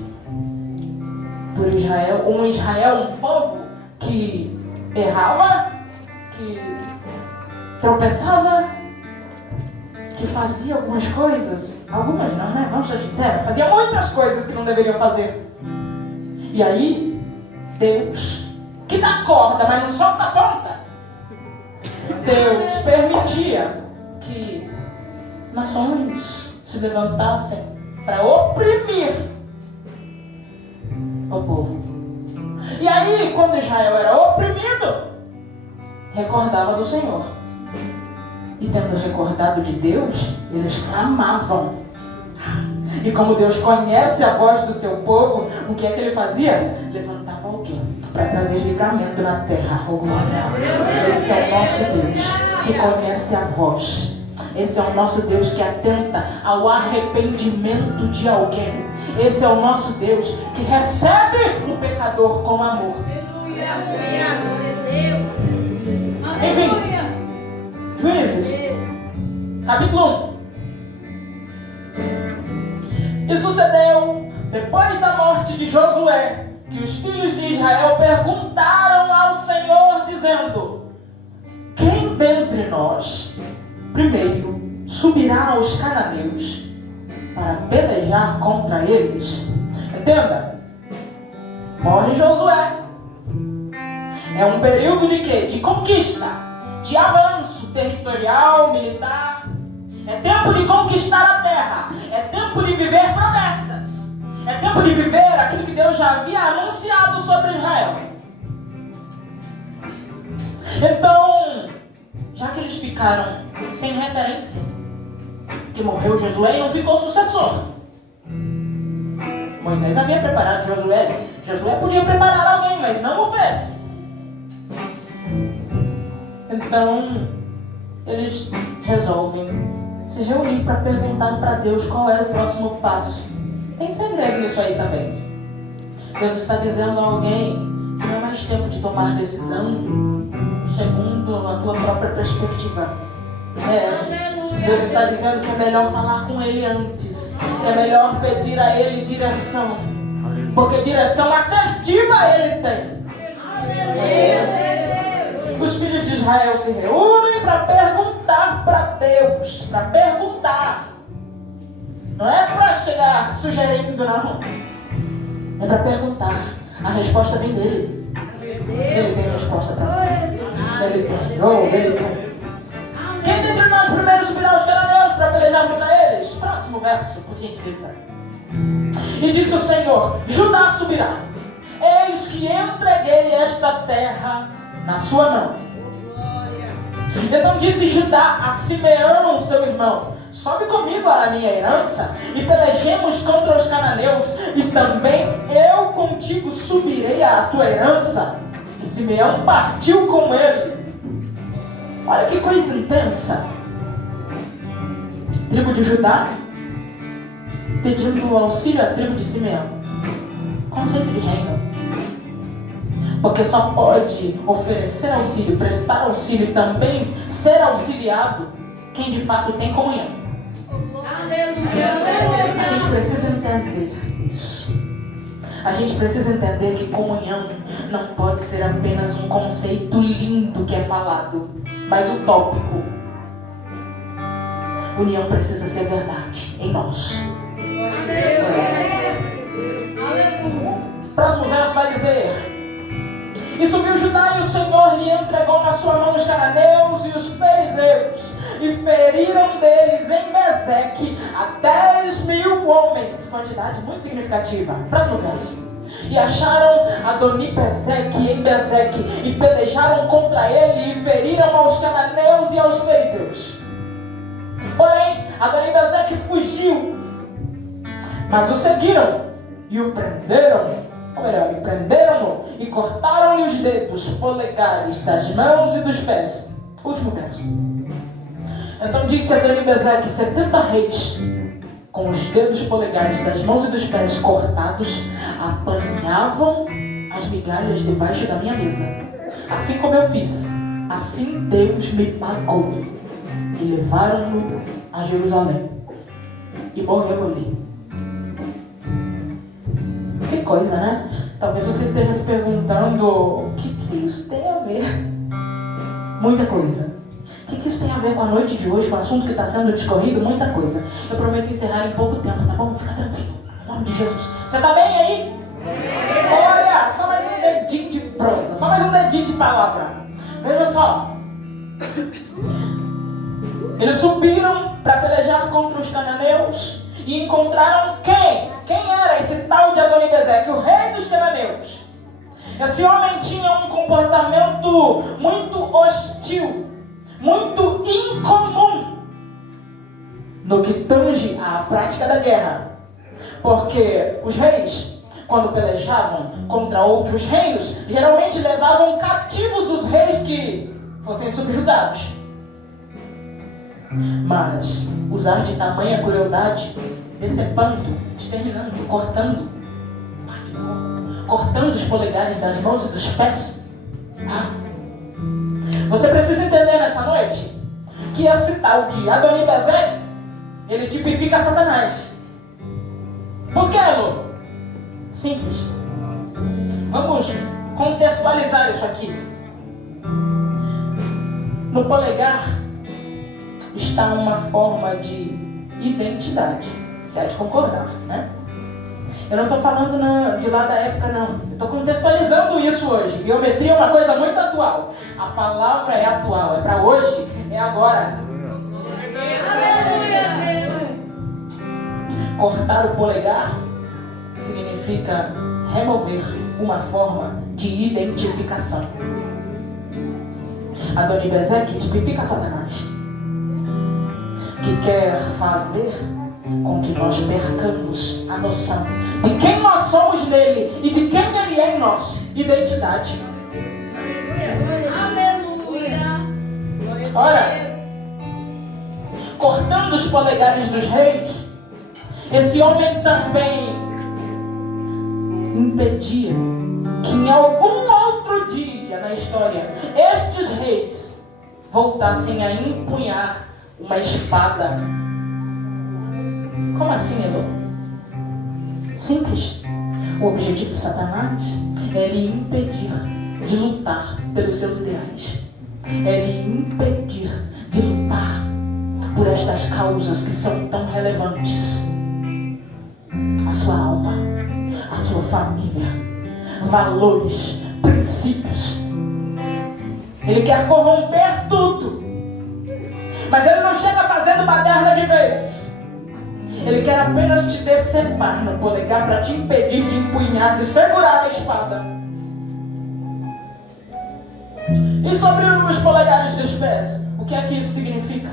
por Israel, um povo que errava, que tropeçava, que fazia algumas coisas, algumas não, né? Vamos ser sinceros, fazia muitas coisas que não deveriam fazer. E aí, Deus, que dá corda, mas não solta a ponta, Deus permitia que nações se levantassem para oprimir o povo. E aí, quando Israel era oprimido, recordava do Senhor. E tendo recordado de Deus, eles clamavam. E como Deus conhece a voz do seu povo, o que é que ele fazia? Levantava alguém para trazer livramento na terra. Oh, glória! Esse é o nosso Deus que conhece a voz. Esse é o nosso Deus que atenta ao arrependimento de alguém. Esse é o nosso Deus que recebe o pecador com amor. Enfim, Juízes, capítulo 1. E sucedeu, depois da morte de Josué, que os filhos de Israel perguntaram ao Senhor, dizendo: quem dentre nós primeiro subirá aos cananeus para pelejar contra eles? Entenda, morre Josué. É um período de quê? De conquista, de avanço territorial, militar. É tempo de conquistar a terra. É tempo de viver promessas. É tempo de viver aquilo que Deus já havia anunciado sobre Israel. Então, já que eles ficaram sem referência, que morreu Josué e não ficou sucessor, Moisés havia preparado Josué. Josué podia preparar alguém, mas não o fez. Então, eles resolvem se reunir para perguntar para Deus qual era o próximo passo. Tem segredo nisso aí também. Deus está dizendo a alguém que não é mais tempo de tomar decisão segundo a tua própria perspectiva. Deus está dizendo que é melhor falar com Ele antes, que é melhor pedir a Ele direção, porque direção assertiva Ele tem. Os filhos de Israel se reúnem para perguntar para Deus, para perguntar. Não é para chegar sugerindo, não. É para perguntar. A resposta vem dele. Ele tem resposta para tudo. Ele tem. Ele tem. Quem dentre nós primeiro subirá aos cananeus para pelejar contra eles? Próximo verso, por gentileza. E disse o Senhor: Judá subirá. Eis que entreguei esta terra na sua mão. Então disse Judá a Simeão, seu irmão: sobe comigo à minha herança e pelejemos contra os cananeus, e também eu contigo subirei à tua herança. E Simeão partiu com ele. Olha que coisa intensa. Tribo de Judá pedindo auxílio à tribo de Simeão. Conceito de reino. Porque só pode oferecer auxílio, prestar auxílio e também ser auxiliado quem de fato tem comunhão. A gente precisa entender isso. A gente precisa entender que comunhão não pode ser apenas um conceito lindo que é falado, mas utópico. União precisa ser verdade em nós. Próximo verso vai dizer: e subiu Judá, e o Senhor lhe entregou na sua mão os cananeus e os perizeus, e feriram deles em Bezeque a 10.000 homens. Quantidade muito significativa. Próximo verso. E acharam Adoni-Bezeque em Bezeque, e pelejaram contra ele, e feriram aos cananeus e aos perizeus. Porém, Adoni-Bezeque fugiu, mas o seguiram, e o prenderam. Ou melhor, e prenderam-no e cortaram-lhe os dedos, polegares das mãos e dos pés. Último verso. Então disse Adoni-Bezeque: 70 reis, com os dedos polegares das mãos e dos pés cortados, apanhavam as migalhas debaixo da minha mesa. Assim como eu fiz, assim Deus me pagou. E levaram-no a Jerusalém. E morreu ali. Que coisa, né? Talvez você esteja se perguntando: o que que isso tem a ver? Muita coisa. O que isso tem a ver com a noite de hoje, com o assunto que está sendo discorrido? Muita coisa. Eu prometo encerrar em pouco tempo, tá bom? Fica tranquilo. Em nome de Jesus. Você está bem aí? Olha, só mais um dedinho de prosa, só mais um dedinho de palavra. Veja só. Eles subiram para pelejar contra os cananeus e encontraram quem? Quem era esse tal de Adoni-Bezeque? O rei dos cananeus. Esse homem tinha um comportamento muito hostil, muito incomum no que tange à prática da guerra. Porque os reis, quando pelejavam contra outros reinos, geralmente levavam cativos os reis que fossem subjugados. Mas usar de tamanha crueldade, decepando, exterminando, cortando os polegares das mãos e dos pés. Você precisa entender nessa noite que esse tal de Adoni-Bezeque, ele tipifica Satanás. Por que, Elô? Simples. Vamos contextualizar isso aqui. No polegar está uma forma de identidade. Você há de concordar, né? Eu não estou falando de lá da época, não. Eu estou contextualizando isso hoje. Biometria é uma coisa muito atual. A palavra é atual, é para hoje, é agora. Cortar o polegar significa remover uma forma de identificação. Adoni-Bezeque tipifica Satanás, que quer fazer com que nós percamos a noção de quem nós somos nele e de quem ele é em nós. Identidade. Ora, cortando os polegares dos reis, esse homem também impedia que em algum outro dia na história estes reis voltassem a empunhar uma espada. Como assim, Elô? Simples. O objetivo de Satanás é lhe impedir de lutar pelos seus ideais. É lhe impedir de lutar por estas causas que são tão relevantes. A sua alma, a sua família, valores, princípios. Ele quer corromper tudo. Mas ele não chega fazendo baderna de vez. Ele quer apenas te decepar no polegar para te impedir de empunhar, de segurar a espada. E sobre os polegares dos pés, o que é que isso significa?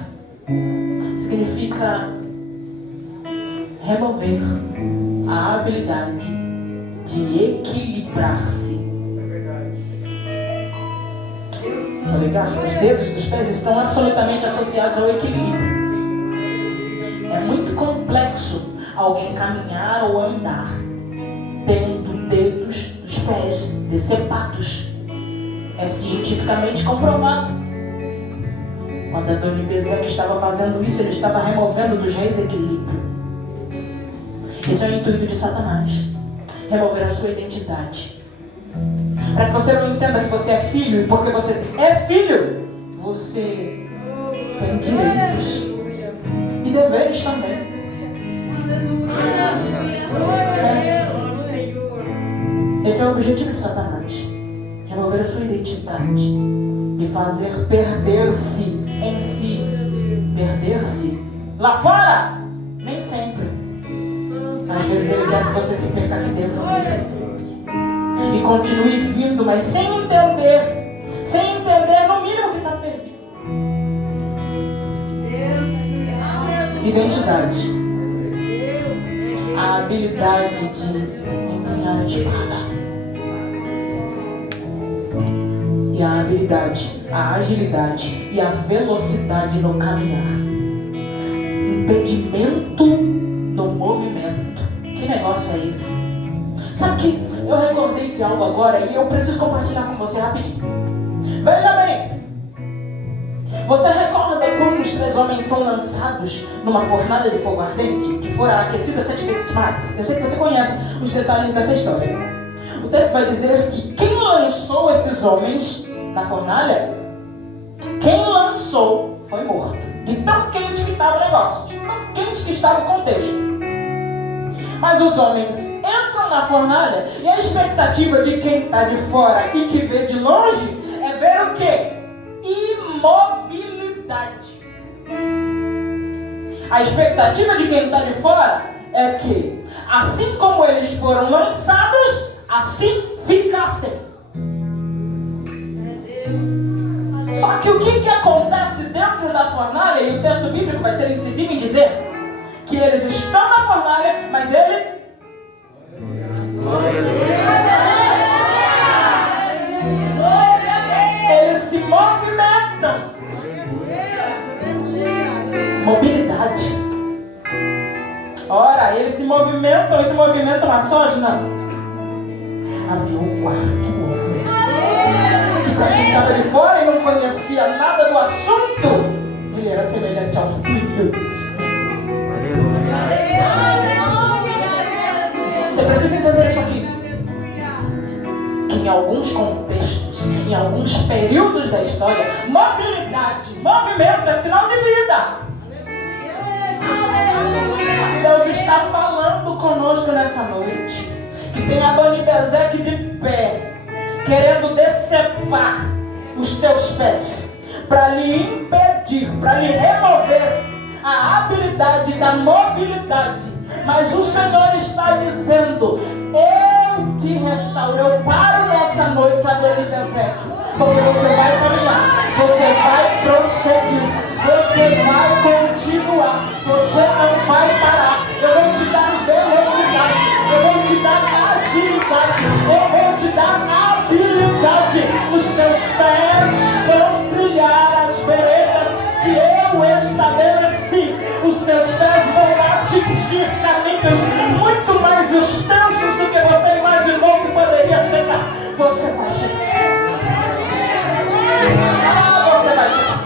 Significa remover a habilidade de equilibrar-se. Polegar, os dedos dos pés estão absolutamente associados ao equilíbrio. É muito complexo alguém caminhar ou andar tendo dedos dos pés decepados. É cientificamente comprovado. Quando Adoni-Bezeque estava fazendo isso, ele estava removendo dos reis equilíbrio. Esse é o intuito de Satanás. Remover a sua identidade. Para que você não entenda que você é filho, e porque você é filho, você tem direitos e deveres também. Esse é o objetivo de Satanás. Remover a sua identidade e fazer perder-se em si. Perder-se lá fora, nem sempre. Às vezes ele quer que você se perca aqui dentro mesmo. E continue vindo, mas sem entender no mínimo que está perdido. Identidade. A habilidade de empunhar a espada. E a habilidade, a agilidade e a velocidade no caminhar. Impedimento no movimento. Que negócio é esse? Sabe que eu recordei de algo agora e eu preciso compartilhar com você rapidinho. Veja bem. Você recorda quando os 3 homens são lançados numa fornalha de fogo ardente que fora aquecida 7 vezes mais? Eu sei que você conhece os detalhes dessa história. O texto vai dizer que quem lançou esses homens na fornalha, quem lançou foi morto. De tão quente que estava o negócio, de tão quente que estava o contexto. Mas os homens entram na fornalha e a expectativa de quem está de fora e que vê de longe é ver o quê? Imobilidade. A expectativa de quem está de fora é que, assim como eles foram lançados, assim ficassem. Só que o que acontece dentro da fornalha, e o texto bíblico vai ser incisivo em dizer que eles estão na fornalha, mas eles se movimentam. Mobilidade. Ora, eles se movimentam a sós, não. Havia um quarto homem que, para quem estava de fora e não conhecia nada do assunto, ele era semelhante ao filho. Você precisa entender isso aqui. Que em alguns contextos, em alguns períodos da história, mobilidade, movimento é sinal de vida. Deus está falando conosco nessa noite. Que tem Adoni-Bezek de pé, querendo decepar os teus pés, para lhe impedir, para lhe remover a habilidade da mobilidade. Mas o Senhor está dizendo: eu te restauro. Eu paro nessa noite, Adoni-Bezek, porque você vai caminhar, você vai prosseguir, você vai continuar, você não vai parar. Eu vou te dar velocidade, eu vou te dar agilidade, eu vou te dar habilidade. Os teus pés vão trilhar as veredas que eu estabeleci. Os teus pés vão atingir caminhos muito mais extensos do que você imaginou que poderia chegar. Você vai chegar. Você vai chegar.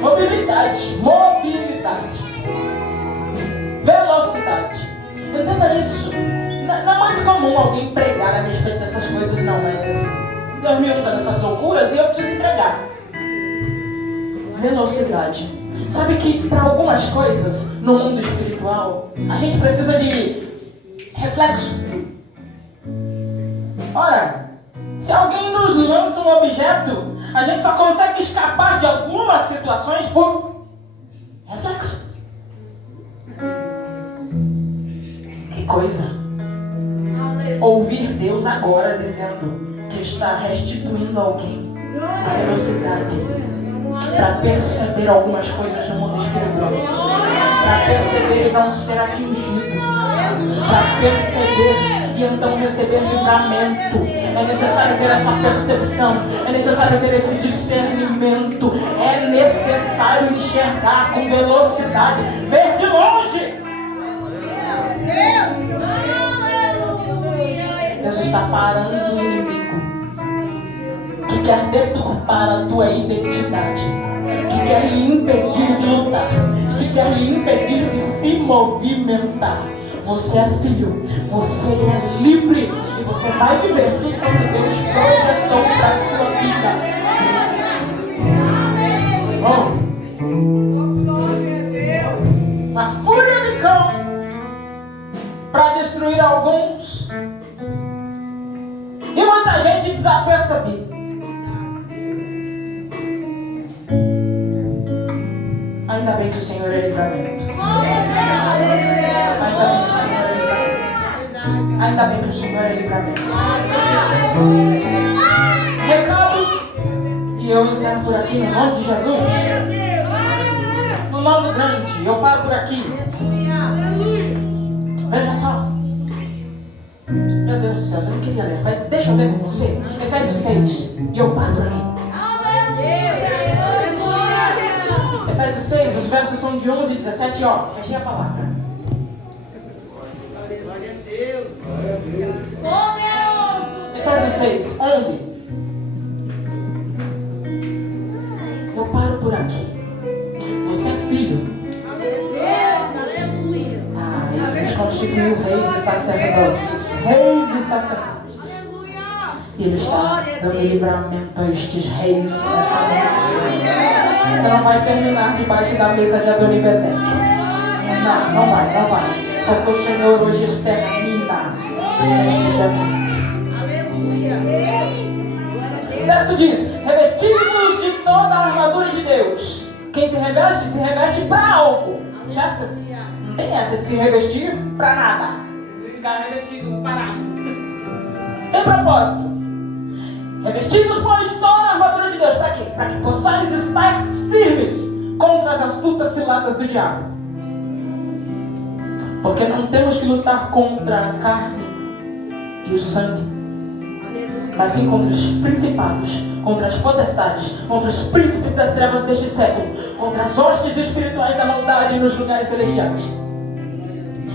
Mobilidade, velocidade. Entenda isso. Não é muito comum alguém pregar a respeito dessas coisas, não, mas Deus me usa nessas loucuras e eu preciso entregar. Velocidade. Sabe que para algumas coisas no mundo espiritual a gente precisa de reflexo. Ora, se alguém nos lança um objeto, a gente só consegue escapar de algumas situações por reflexo. Que coisa! Ouvir Deus agora dizendo que está restituindo alguém a velocidade para perceber algumas coisas no mundo espiritual, para perceber e não ser atingido, para perceber e então receber livramento. É necessário ter essa percepção, é necessário ter esse discernimento, é necessário enxergar com velocidade, ver de longe. Deus está parando o inimigo que quer deturpar a tua identidade, que quer lhe impedir de lutar, que quer lhe impedir de se movimentar. Você é filho, você é livre e você vai viver tudo quanto Deus projetou para a sua vida. A fúria de cão para destruir alguns e muita gente desapercebida. Ainda bem que o Senhor é livramento. Ainda bem que o Senhor é livramento. Ainda bem que o Senhor é livramento. Recado, e eu encerro por aqui no nome de Jesus. No nome do grande, eu paro por aqui. Veja só. Meu Deus do céu, eu não queria ler, mas deixa eu ler com você. Efésios 6, e eu paro por aqui. Efésios 6, os versos são de 11 e 17, ó. Fechei a palavra. Efésios 6, 11. Eu paro por aqui. Você é filho. nos constituiu reis e sacerdotes. Reis e sacerdotes. E Ele está dando livramento a estes reis nessa noite. Você não vai terminar debaixo da mesa de Adonibezeque. Não vai. Porque o Senhor hoje extermina estes demônios. O texto diz: revestivos de toda a armadura de Deus. Quem se reveste para algo, certo? Não tem essa de se revestir para nada. Ficar revestido parado. Tem propósito. Revestivos, pois, de toda a armadura de Deus. Para quê? Para que possais estar firmes contra as astutas ciladas do diabo. Porque não temos que lutar contra a carne e o sangue, mas sim contra os principados, contra as potestades, contra os príncipes das trevas deste século, contra as hostes espirituais da maldade nos lugares celestiais.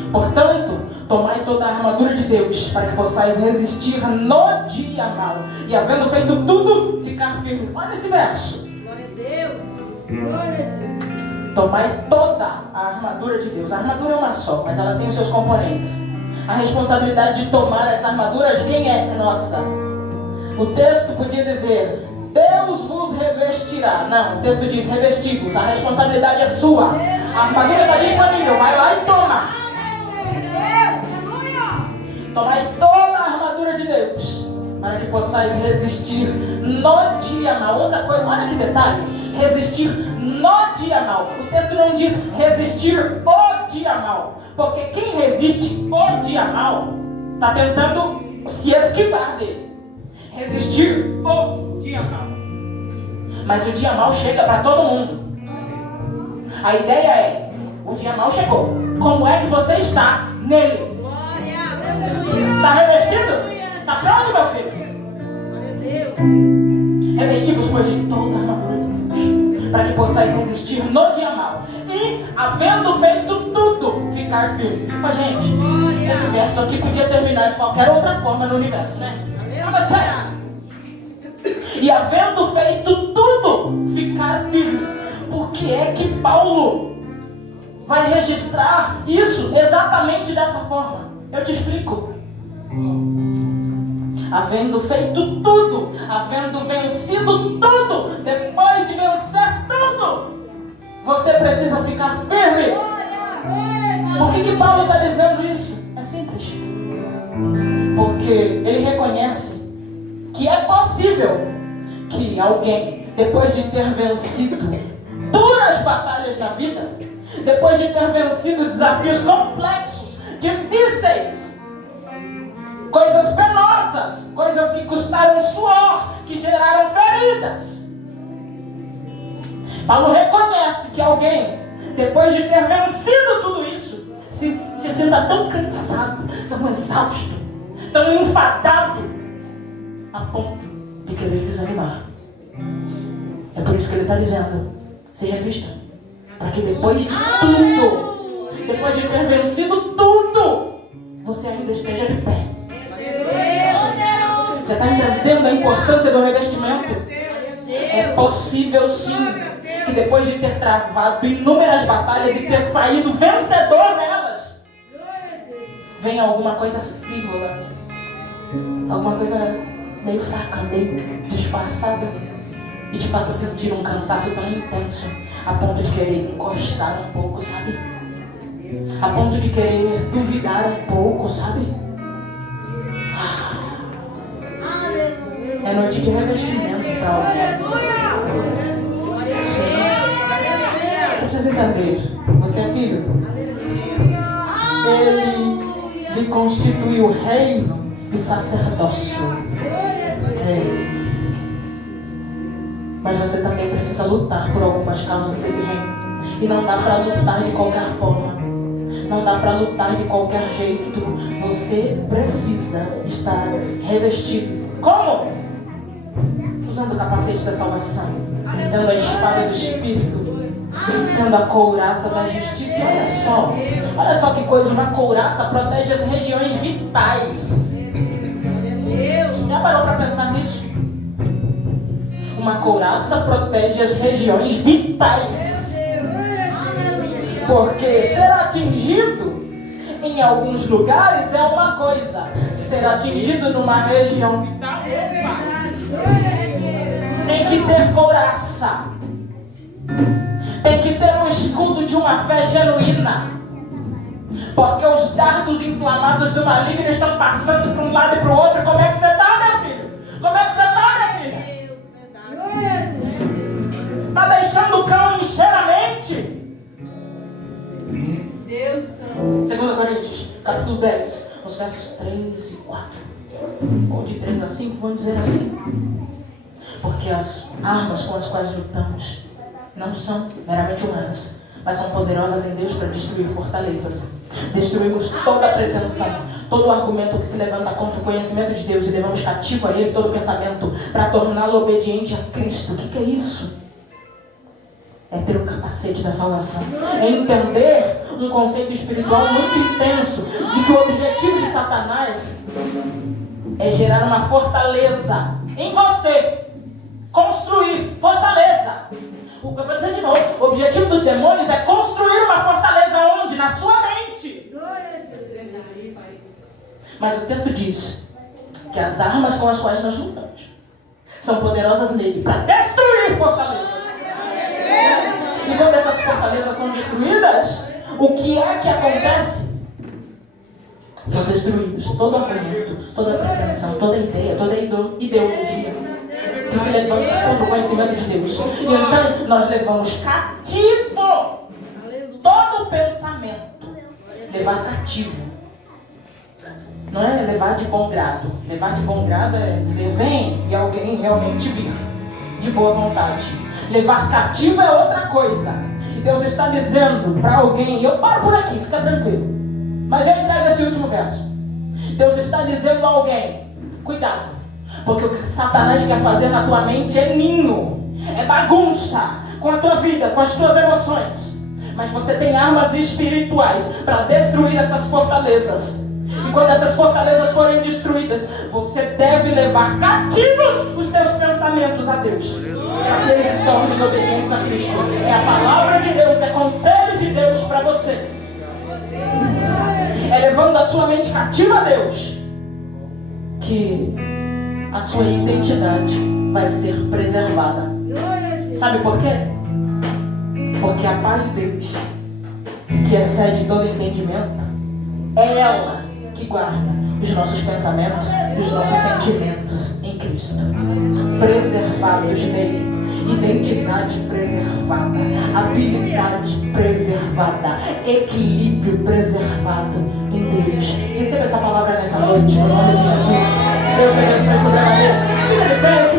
Portanto, tomai toda a armadura de Deus, para que possais resistir no dia mau, e havendo feito tudo, ficar firmes. Olha esse verso. Glória a Deus. Glória a Deus. Tomai toda a armadura de Deus. A armadura é uma só, mas ela tem os seus componentes. A responsabilidade de tomar essa armadura de quem é? É nossa. O texto podia dizer: Deus vos revestirá. Não, o texto diz: revesti-vos. A responsabilidade é sua. A armadura está disponível. Vai lá e toma. Tomai toda a armadura de Deus, para que possais resistir no dia mau. Outra coisa, olha que detalhe: resistir no dia mau. O texto não diz resistir o dia mau, porque quem resiste o dia mau está tentando se esquivar dele. Resistir o dia mau. Mas o dia mau chega para todo mundo. A ideia é: o dia mau chegou. Como é que você está nele? Está revestido? Está pronto, meu filho? Revestivos, pois, de toda a armadura de Deus, para que possais resistir no dia mau, e, havendo feito tudo, ficar firmes. Mas, gente, esse verso aqui podia terminar de qualquer outra forma no universo, né? Mas sério. E, havendo feito tudo, ficar firmes. Por que é que Paulo vai registrar isso exatamente dessa forma? Eu te explico. Havendo feito tudo, havendo vencido tudo, depois de vencer tudo, você precisa ficar firme. Por que Paulo está dizendo isso? É simples. Porque ele reconhece que é possível que alguém, depois de ter vencido duras batalhas na vida, depois de ter vencido desafios complexos, difíceis, coisas penosas, coisas que custaram suor, que geraram feridas, Paulo reconhece que alguém, depois de ter vencido tudo isso, se sinta tão cansado, tão exausto, tão enfadado, a ponto de querer desanimar. É por isso que ele está dizendo: se revista, para que depois de tudo, depois de ter vencido tudo, você ainda esteja de pé. Você está entendendo a importância do revestimento? É possível sim que depois de ter travado inúmeras batalhas e ter saído vencedor nelas, venha alguma coisa frívola, alguma coisa meio fraca, meio disfarçada, e te faça sentir um cansaço tão intenso a ponto de querer encostar um pouco, sabe? A ponto de querer duvidar um pouco, sabe? É noite de revestimento para alguém. Você precisa entender: você é filho. Ele lhe constituiu reino e sacerdócio. Mas você também precisa lutar por algumas causas desse reino. E não dá para lutar de qualquer forma. Não dá para lutar de qualquer jeito. Você precisa estar revestido. Como? Usando o capacete da salvação, tendo a espada do Espírito, tendo a couraça da justiça. E olha só que coisa: uma couraça protege as regiões vitais. Já parou para pensar nisso? Uma couraça protege as regiões vitais. Porque ser atingido em em alguns lugares é uma coisa, ser atingido numa região vital é outra. Tem que ter couraça, tem que ter um escudo de uma fé genuína, porque os dardos inflamados do maligno estão passando para um lado e para o outro. Como é que você está, meu filho? Como é que você está, minha filha? Está deixando o cão encher a mente? 2 Coríntios, capítulo 10, os versos 3 e 4, ou de 3 a 5, vão dizer assim: porque as armas com as quais lutamos não são meramente humanas, mas são poderosas em Deus para destruir fortalezas. Destruímos toda a pretensão, todo o argumento que se levanta contra o conhecimento de Deus, e levamos cativo a Ele todo pensamento para torná-lo obediente a Cristo. O que é isso? É ter o capacete da salvação, é entender um conceito espiritual muito intenso de que o objetivo de Satanás é gerar uma fortaleza em você, construir fortaleza. Eu vou dizer de novo, o objetivo dos demônios é construir uma fortaleza onde? Na sua mente. Mas o texto diz que as armas com as quais nós lutamos são poderosas nele para destruir fortalezas. E quando essas fortalezas são destruídas, o que é que acontece? São destruídos todo argumento, toda pretensão, toda ideia, toda ideologia que se levanta contra o conhecimento de Deus. E então nós levamos cativo todo o pensamento. Levar cativo não é levar de bom grado. Levar de bom grado é dizer vem e alguém realmente vir de boa vontade. Levar cativo é outra coisa. E Deus está dizendo para alguém, e eu paro por aqui, fica tranquilo, mas eu entrego esse último verso. Deus está dizendo a alguém: cuidado, porque o que Satanás quer fazer na tua mente é ninho, é bagunça com a tua vida, com as tuas emoções. Mas você tem armas espirituais para destruir essas fortalezas. E quando essas fortalezas forem destruídas, você deve levar cativos os teus pensamentos a Deus, para que eles se tornem obedientes a Cristo. É a palavra de Deus, é conselho de Deus para você. É levando a sua mente cativa a Deus que a sua identidade vai ser preservada. Sabe por quê? Porque a paz de Deus, que excede todo entendimento, é ela que guarda os nossos pensamentos e os nossos sentimentos em Cristo. Preservados nele. Identidade preservada, habilidade preservada, equilíbrio preservado em Deus. Receba essa palavra nessa noite, no nome de Jesus. Deus te abençoe sobremaneira. Fica de pé.